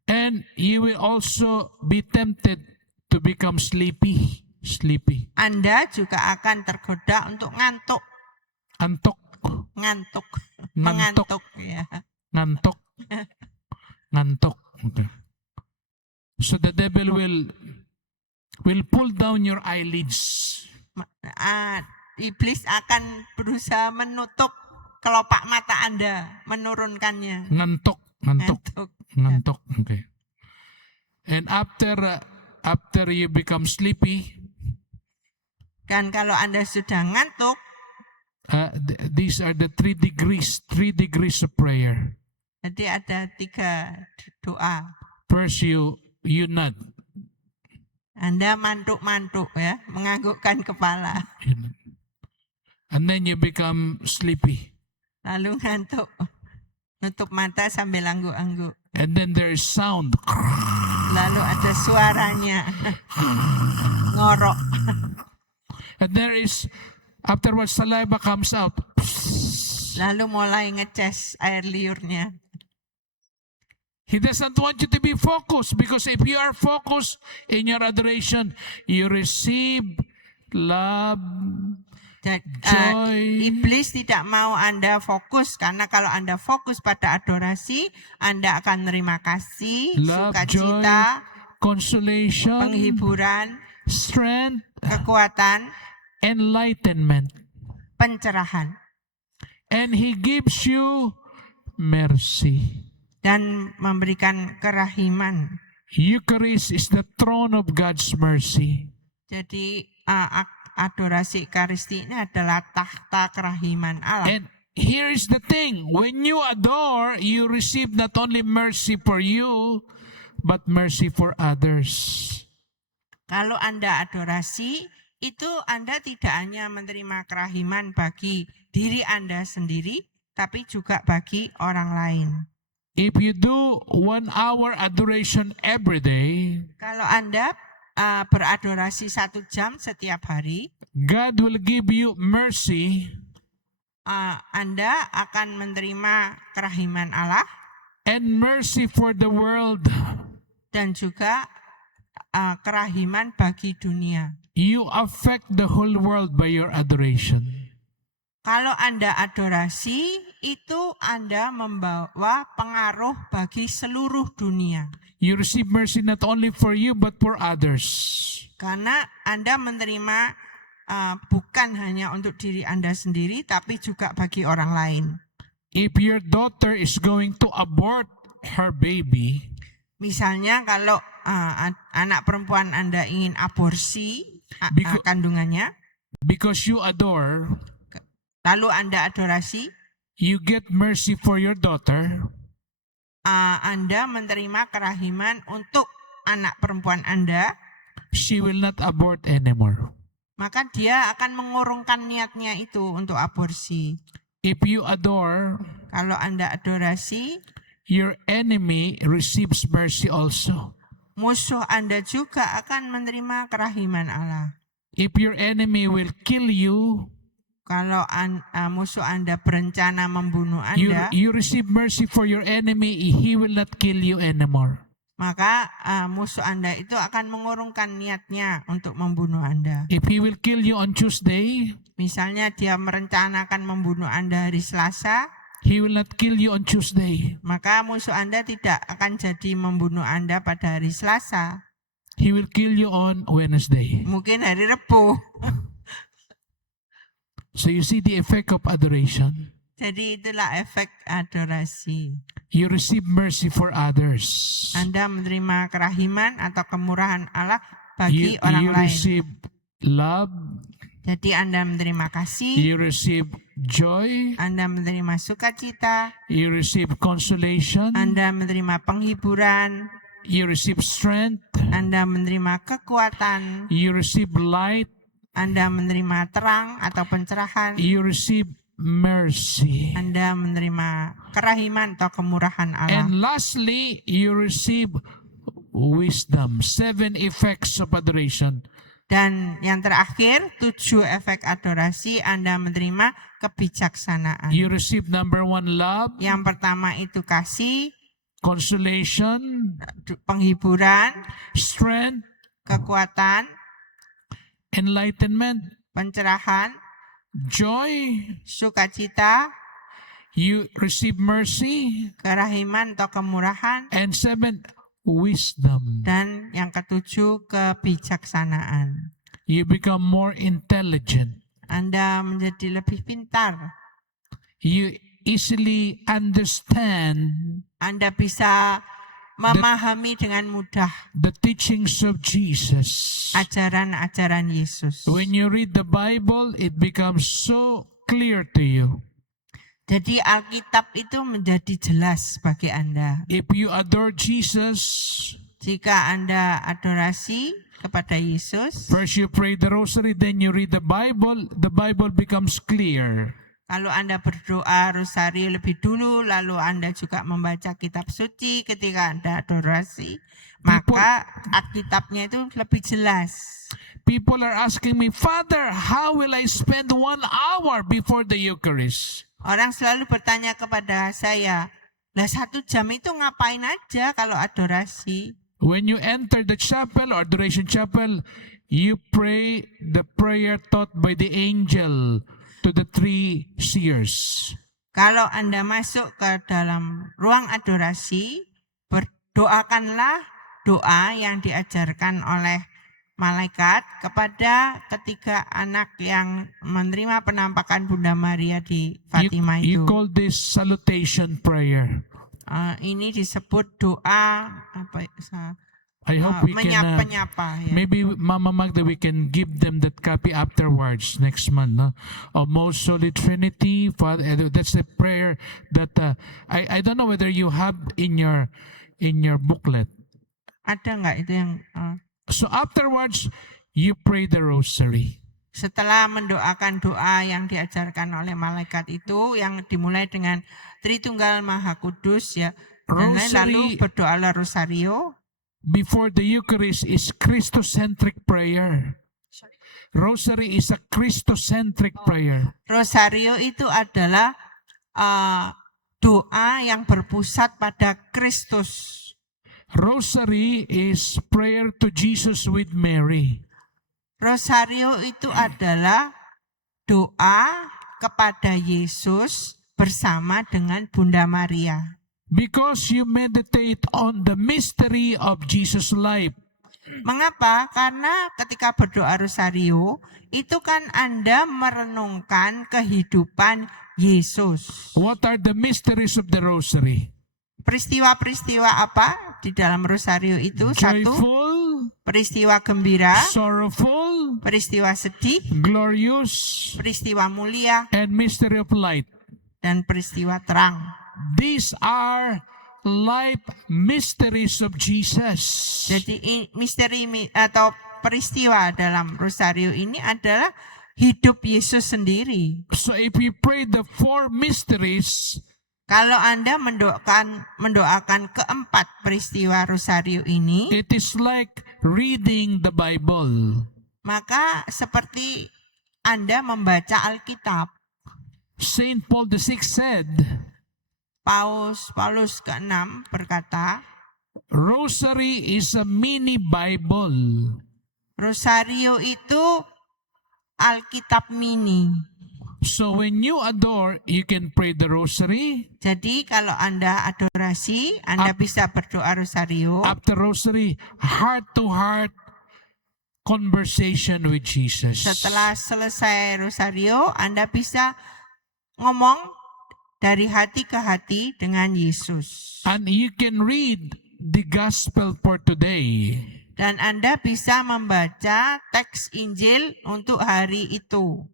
And you will also be tempted to become sleepy. Anda juga akan tergoda untuk ngantuk. Ngantuk. Mengantuk ya. Ngantuk. Okay. So the devil will pull down your eyelids. iblis akan berusaha menutup kelopak mata Anda, menurunkannya. Ngantuk. Ngantuk. Okay. And after you become sleepy, Dan kalau Anda sudah ngantuk, these are the 3 degrees of prayer. jadi ada 3 doa. First, you nod. Anda mantuk-mantuk ya, menganggukkan kepala. And then you become sleepy. Lalu ngantuk, nutup mata sambil angguk-angguk. And then there is sound. Lalu ada suaranya, ngorok. And there is, afterwards, saliva comes out. Lalu mulai ngeces air liurnya. He doesn't want you to be focused, because if you are focused in your adoration, you receive love, joy. Iblis tidak mau Anda fokus, karena kalau Anda fokus pada adorasi, Anda akan menerima kasih, Love, sukacita, consolation, penghiburan, strength, kekuatan, enlightenment. pencerahan. And He gives you mercy. Dan memberikan kerahiman. Eucharist is the throne of God's mercy. Jadi adorasi Ekaristi ini adalah tahta kerahiman Allah. And here is the thing, when you adore, you receive not only mercy for you, but mercy for others. Kalau Anda adorasi, itu Anda tidak hanya menerima kerahiman bagi diri Anda sendiri, tapi juga bagi orang lain. If you do 1 hour adoration every day, Kalau Anda beradorasi 1 jam setiap hari, God will give you mercy Anda akan menerima kerahiman Allah and mercy for the world. dan juga kerahiman bagi dunia. You affect the whole world by your adoration. Kalau Anda adorasi, itu Anda membawa pengaruh bagi seluruh dunia. You receive mercy not only for you, but for others. Karena Anda menerima bukan hanya untuk diri Anda sendiri, tapi juga bagi orang lain. If your daughter is going to abort her baby, Misalnya kalau anak perempuan Anda ingin aborsi kandungannya, because you adore, lalu Anda adorasi, you get mercy for your daughter, Anda menerima kerahiman untuk anak perempuan Anda, she will not abort anymore. maka dia akan mengurungkan niatnya itu untuk aborsi. If you adore, Kalau Anda adorasi, your enemy receives mercy also. musuh Anda juga akan menerima kerahiman Allah. If your enemy will kill you, Kalau musuh Anda berencana membunuh Anda, you receive mercy for your enemy, he will not kill you anymore. maka musuh Anda itu akan mengurungkan niatnya untuk membunuh Anda. If he will kill you on Tuesday, Misalnya dia merencanakan membunuh Anda hari Selasa, he will not kill you on Tuesday. maka musuh Anda tidak akan jadi membunuh Anda pada hari Selasa. He will kill you on Wednesday. Mungkin hari Rebo. So you see the effect of adoration. Jadi itulah efek adorasi. You receive mercy for others. Anda menerima kerahiman atau kemurahan Allah bagi You orang lain. receive love. Jadi Anda menerima kasih, You receive joy. Anda menerima sukacita, You receive consolation. Anda menerima penghiburan, You receive strength. Anda menerima kekuatan, You receive light. Anda menerima terang atau pencerahan, You receive mercy. Anda menerima kerahiman atau kemurahan Allah. And lastly, you receive wisdom. 7 effects of adoration. Dan yang terakhir, 7 efek adorasi, Anda menerima kebijaksanaan. You receive number 1, love, Yang pertama itu kasih, consolation, penghiburan, strength, kekuatan, enlightenment, pencerahan, joy. sukacita, You receive mercy. kerahiman atau kemurahan, And 7, wisdom. dan yang ketujuh kebijaksanaan. You become more intelligent. Anda menjadi lebih pintar. You easily understand Anda bisa memahami dengan mudah the teachings of Jesus. ajaran-ajaran Yesus. When you read the Bible, it becomes so clear to you. Jadi Alkitab itu menjadi jelas bagi Anda. If you adore Jesus, Jika Anda adorasi kepada Yesus, first you pray the rosary, then you read the Bible becomes clear. kalau Anda berdoa rosari lebih dulu, lalu Anda juga membaca kitab suci ketika Anda adorasi, maka Alkitabnya itu lebih jelas. People are asking me, Father, how will I spend 1 hour before the Eucharist? Orang selalu bertanya kepada saya, lah 1 jam itu ngapain aja kalau adorasi? When you enter the chapel or adoration chapel, you pray the prayer taught by the angel to the 3 seers. Kalau Anda masuk ke dalam ruang adorasi, berdoakanlah doa yang diajarkan oleh malaikat kepada ketiga anak yang menerima penampakan Bunda Maria di Fatima You itu. call this salutation prayer. Ini disebut doa I hope we can, menyapa-nyapa. Ya. maybe Mama Magda, we can give them that copy afterwards next month. No? Of Most Holy Trinity, Father. That's the prayer that I don't know whether you have in your booklet. Ada nggak itu yang? So afterwards, you pray the rosary. Setelah mendoakan doa yang diajarkan oleh malaikat itu, yang dimulai dengan Tritunggal Maha Kudus, ya, dan lalu berdoalah rosario. Before the Eucharist is Christocentric prayer. Rosary is a Christocentric prayer. Rosario itu adalah doa yang berpusat pada Kristus. Rosary is prayer to Jesus with Mary. Rosario itu adalah doa kepada Yesus bersama dengan Bunda Maria. Because you meditate on the mystery of Jesus' life. Mengapa? Karena ketika berdoa rosario, itu kan Anda merenungkan kehidupan Yesus. What are the mysteries of the rosary? Peristiwa-peristiwa apa di dalam rosario itu? Satu, Joyful, peristiwa gembira, sorrowful, peristiwa sedih, glorious, peristiwa mulia, and mystery of light. dan peristiwa terang. These are life mysteries of Jesus. Jadi misteri atau peristiwa dalam rosario ini adalah hidup Yesus sendiri. So if we pray the 4 mysteries, kalau Anda mendoakan keempat peristiwa rosario ini, it is like reading the Bible. maka seperti Anda membaca Alkitab. Saint Paul VI said, Paulus ke-6 berkata, Rosary is a mini Bible. rosario itu Alkitab mini. So when you adore, you can pray the rosary. Jadi kalau Anda adorasi, Anda bisa berdoa rosario. After rosary, heart-to-heart conversation with Jesus. Setelah selesai rosario, Anda bisa ngomong dari hati ke hati dengan Yesus. And you can read the gospel for today. Dan Anda bisa membaca teks Injil untuk hari itu.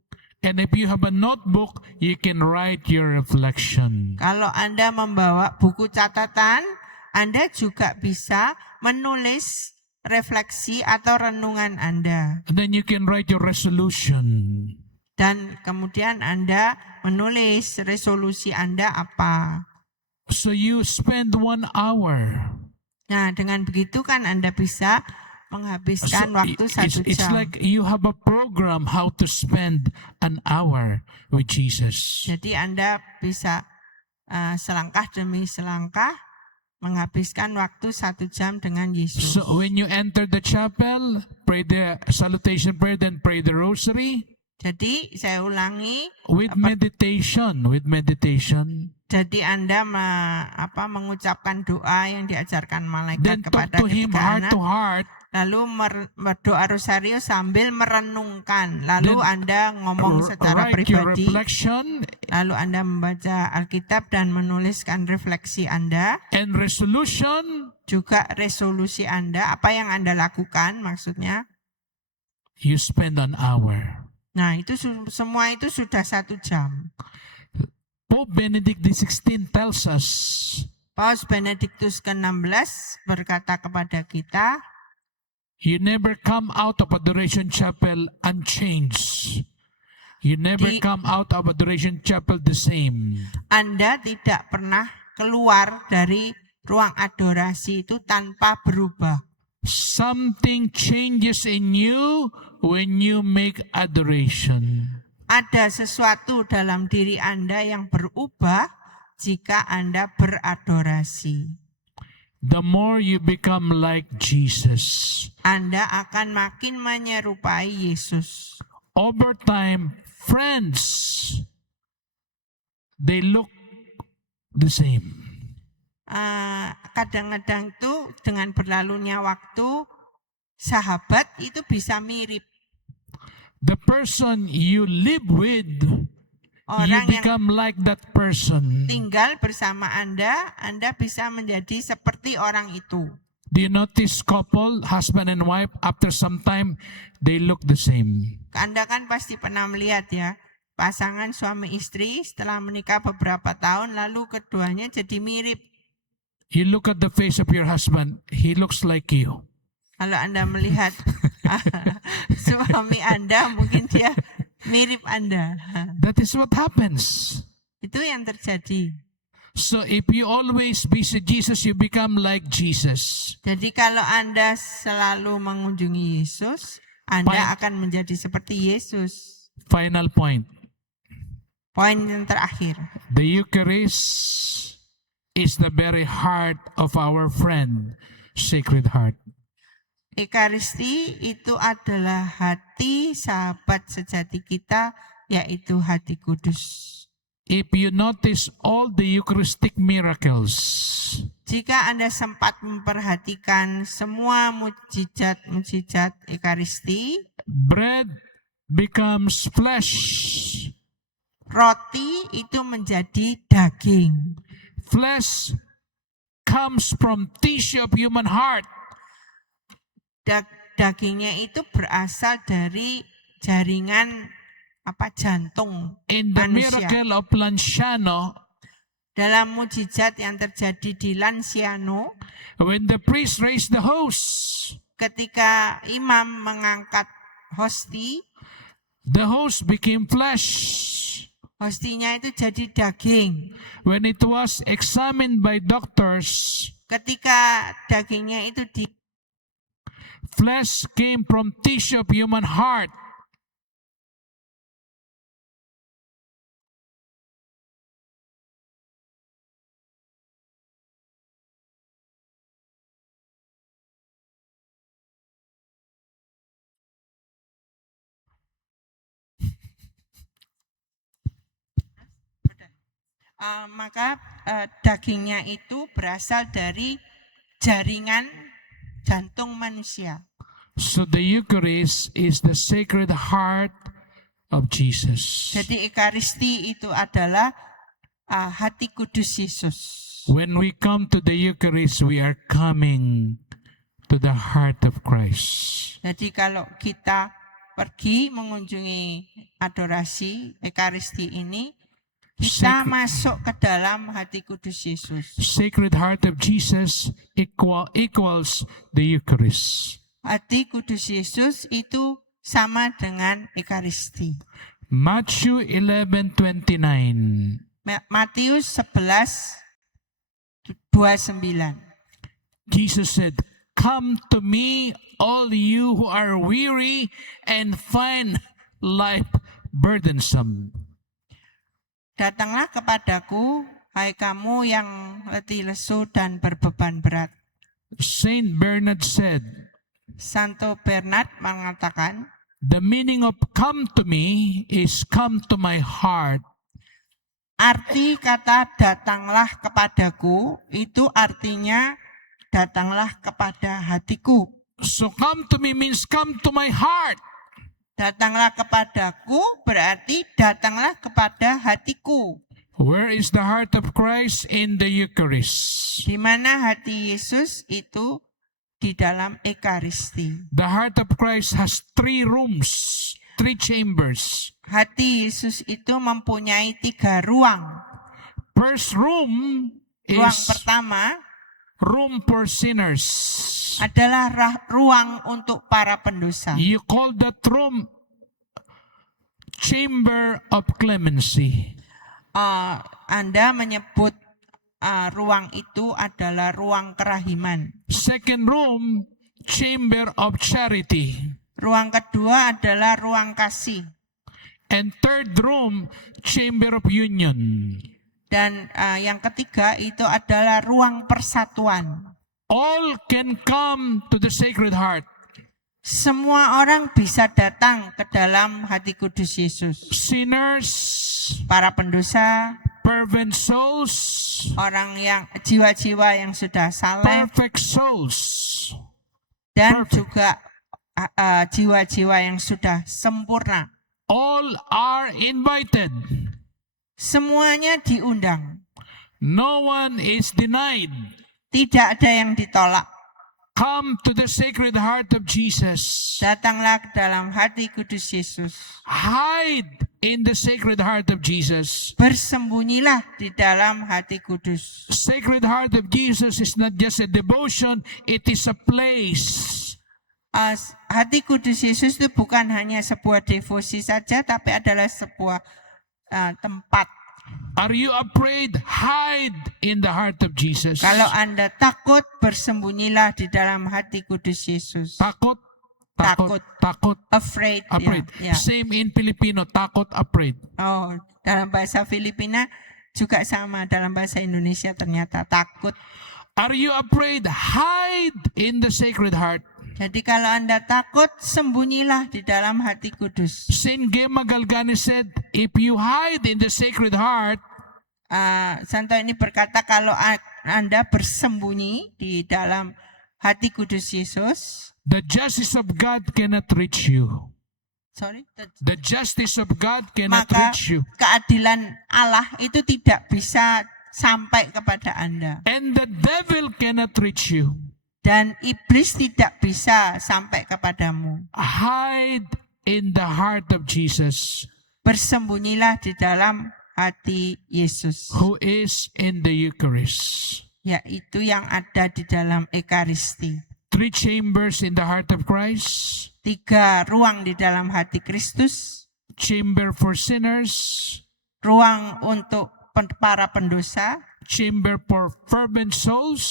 And if you have a notebook, you can write your reflection. Kalau Anda membawa buku catatan, Anda juga bisa menulis refleksi atau renungan Anda. And then you can write your resolution. Dan kemudian Anda menulis resolusi Anda apa. So you spend 1 hour. Nah, dengan begitu kan Anda bisa menghabiskan waktu 1 it's jam. like you have a program how to spend an hour with Jesus. Jadi Anda bisa selangkah demi selangkah menghabiskan waktu 1 jam dengan Yesus. So when you enter the chapel, pray the salutation prayer, then pray the rosary. Jadi saya ulangi, With meditation. jadi Anda mengucapkan doa yang diajarkan malaikat Then talk kepada to Him ketiga heart anak. to heart. lalu berdoa rosario sambil merenungkan, lalu Then Anda ngomong secara write your pribadi, reflection lalu Anda membaca Alkitab dan menuliskan refleksi Anda, and resolution. juga resolusi Anda, apa yang Anda lakukan maksudnya. You spend an hour. Nah, itu semua itu sudah 1 jam. Pope Benedict XVI tells us Paus Benediktus ke-16 berkata kepada kita, you never come out of Adoration Chapel unchanged. You never come out of Adoration Chapel the same. Anda tidak pernah keluar dari ruang adorasi itu tanpa berubah. Something changes in you when you make adoration. Ada sesuatu dalam diri Anda yang berubah jika Anda beradorasi. The more you become like Jesus, Anda akan makin menyerupai Yesus. over time, friends, they look the same. Kadang-kadang tuh dengan berlalunya waktu, sahabat itu bisa mirip. The person you live with, you Orang yang become like that person. tinggal bersama Anda bisa menjadi seperti orang itu. Do you notice couple, husband and wife, after some time, they look the same? Anda kan pasti pernah melihat ya, pasangan suami istri setelah menikah beberapa tahun, lalu keduanya jadi mirip. You look at the face of your husband, he looks like you. Kalau Anda melihat suami Anda, mungkin dia mirip Anda. That is what happens. Itu yang terjadi. So if you always visit Jesus, you become like Jesus. Jadi kalau Anda selalu mengunjungi Yesus, Anda akan menjadi seperti Yesus. Final point. Poin yang terakhir. The Eucharist is the very heart of our friend, Sacred Heart. Ekaristi itu adalah hati sahabat sejati kita, yaitu hati kudus. If you notice all the Eucharistic miracles, Jika Anda sempat memperhatikan semua mujizat-mujizat Ekaristi, bread becomes flesh. roti itu menjadi daging. Flesh comes from tissue of human heart. Dagingnya itu berasal dari jaringan jantung In the manusia. miracle of Lanciano, Dalam mujizat yang terjadi di Lanciano, when the priest raised the host, ketika imam mengangkat hosti, the host became flesh. hostinya itu jadi daging. When it was examined by doctors, Ketika dagingnya itu flesh came from tissue of human heart. maka dagingnya itu berasal dari jaringan jantung manusia. So the Eucharist is the Sacred Heart of Jesus. Jadi Ekaristi itu adalah hati kudus Yesus. When we come to the Eucharist, we are coming to the heart of Christ. Jadi kalau kita pergi mengunjungi adorasi Ekaristi ini, kita masuk ke dalam hati kudus Yesus. Sacred Heart of Jesus equals the Eucharist. Hati kudus Yesus itu sama dengan Ekaristi. Matthew 11:29. Matius 11:29. Jesus said, "Come to me, all you who are weary and find life burdensome." Datanglah kepadaku, hai kamu yang letih lesu dan berbeban berat. Saint Bernard said, Santo Bernard mengatakan, the meaning of come to me is come to my heart. arti kata datanglah kepadaku itu artinya datanglah kepada hatiku. So come to me means come to my heart. Datanglah kepadaku berarti datanglah kepada hatiku. Where is the heart of Christ? In the Eucharist. Di mana hati Yesus itu? Di dalam Ekaristi. The heart of Christ has 3 rooms, 3 chambers. Hati Yesus itu mempunyai 3 ruang. First room Ruang is pertama room for sinners. adalah ruang untuk para pendosa. You call that room chamber of clemency. Anda menyebut ruang itu adalah ruang kerahiman. Second room, chamber of charity. Ruang kedua adalah ruang kasih. And third room, chamber of union. Dan yang ketiga itu adalah ruang persatuan. All can come to the Sacred Heart. Semua orang bisa datang ke dalam hati kudus Yesus. Sinners, Para pendosa, fervent souls, orang yang jiwa-jiwa yang sudah saleh, perfect souls. dan perfect. juga jiwa-jiwa yang sudah sempurna. All are invited. Semuanya diundang. No one is denied. Tidak ada yang ditolak. Come to the Sacred Heart of Jesus. Datanglah ke dalam hati kudus Yesus. Hide in the Sacred Heart of Jesus. Bersembunyilah di dalam hati kudus. Sacred Heart of Jesus is not just a devotion, it is a place. Hati kudus Yesus itu bukan hanya sebuah devosi saja, tapi adalah sebuah tempat. Are you afraid? Hide in the heart of Jesus. Kalau Anda takut, bersembunyilah di dalam hati kudus Yesus. Takut, takut, takut, Afraid. afraid. Ya. Same in Filipino, takut, afraid. Oh, dalam bahasa Filipina juga sama. Dalam bahasa Indonesia ternyata takut. Are you afraid? Hide in the Sacred Heart. Jadi kalau Anda takut, sembunyilah di dalam hati kudus. Saint Gemma Galgani said, if you hide in the Sacred Heart, Santo ini berkata kalau Anda bersembunyi di dalam hati kudus Yesus, the justice of God cannot reach you. The justice of God cannot maka reach you. keadilan Allah itu tidak bisa sampai kepada Anda. And the devil cannot reach you. Dan iblis tidak bisa sampai kepadamu. Hide in the heart of Jesus, Bersembunyilah di dalam hati Yesus, who is in the Eucharist. yaitu yang ada di dalam Ekaristi. 3 chambers in the heart of Christ. 3 ruang di dalam hati Kristus. Chamber for sinners. Ruang untuk para pendosa. Chamber for fervent souls.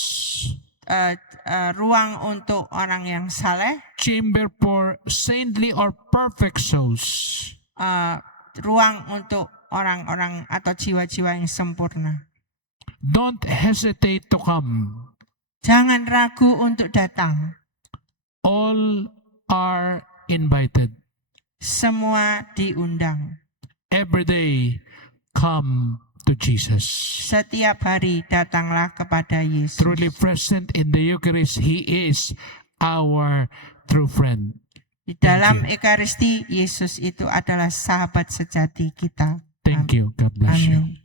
Ruang untuk orang yang saleh. Chamber for saintly or perfect souls. Ruang untuk orang-orang atau jiwa-jiwa yang sempurna. Don't hesitate to come. Jangan ragu untuk datang. All are invited. Semua diundang. Every day, come to Jesus. Setiap hari datanglah kepada Yesus. Truly present in the Eucharist, He is our true friend. Di dalam Ekaristi, Yesus itu adalah sahabat sejati kita. Thank you. God bless you. Amin.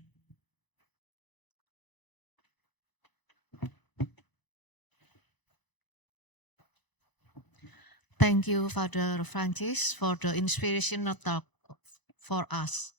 Thank you, Father Francis, for the inspirational talk for us.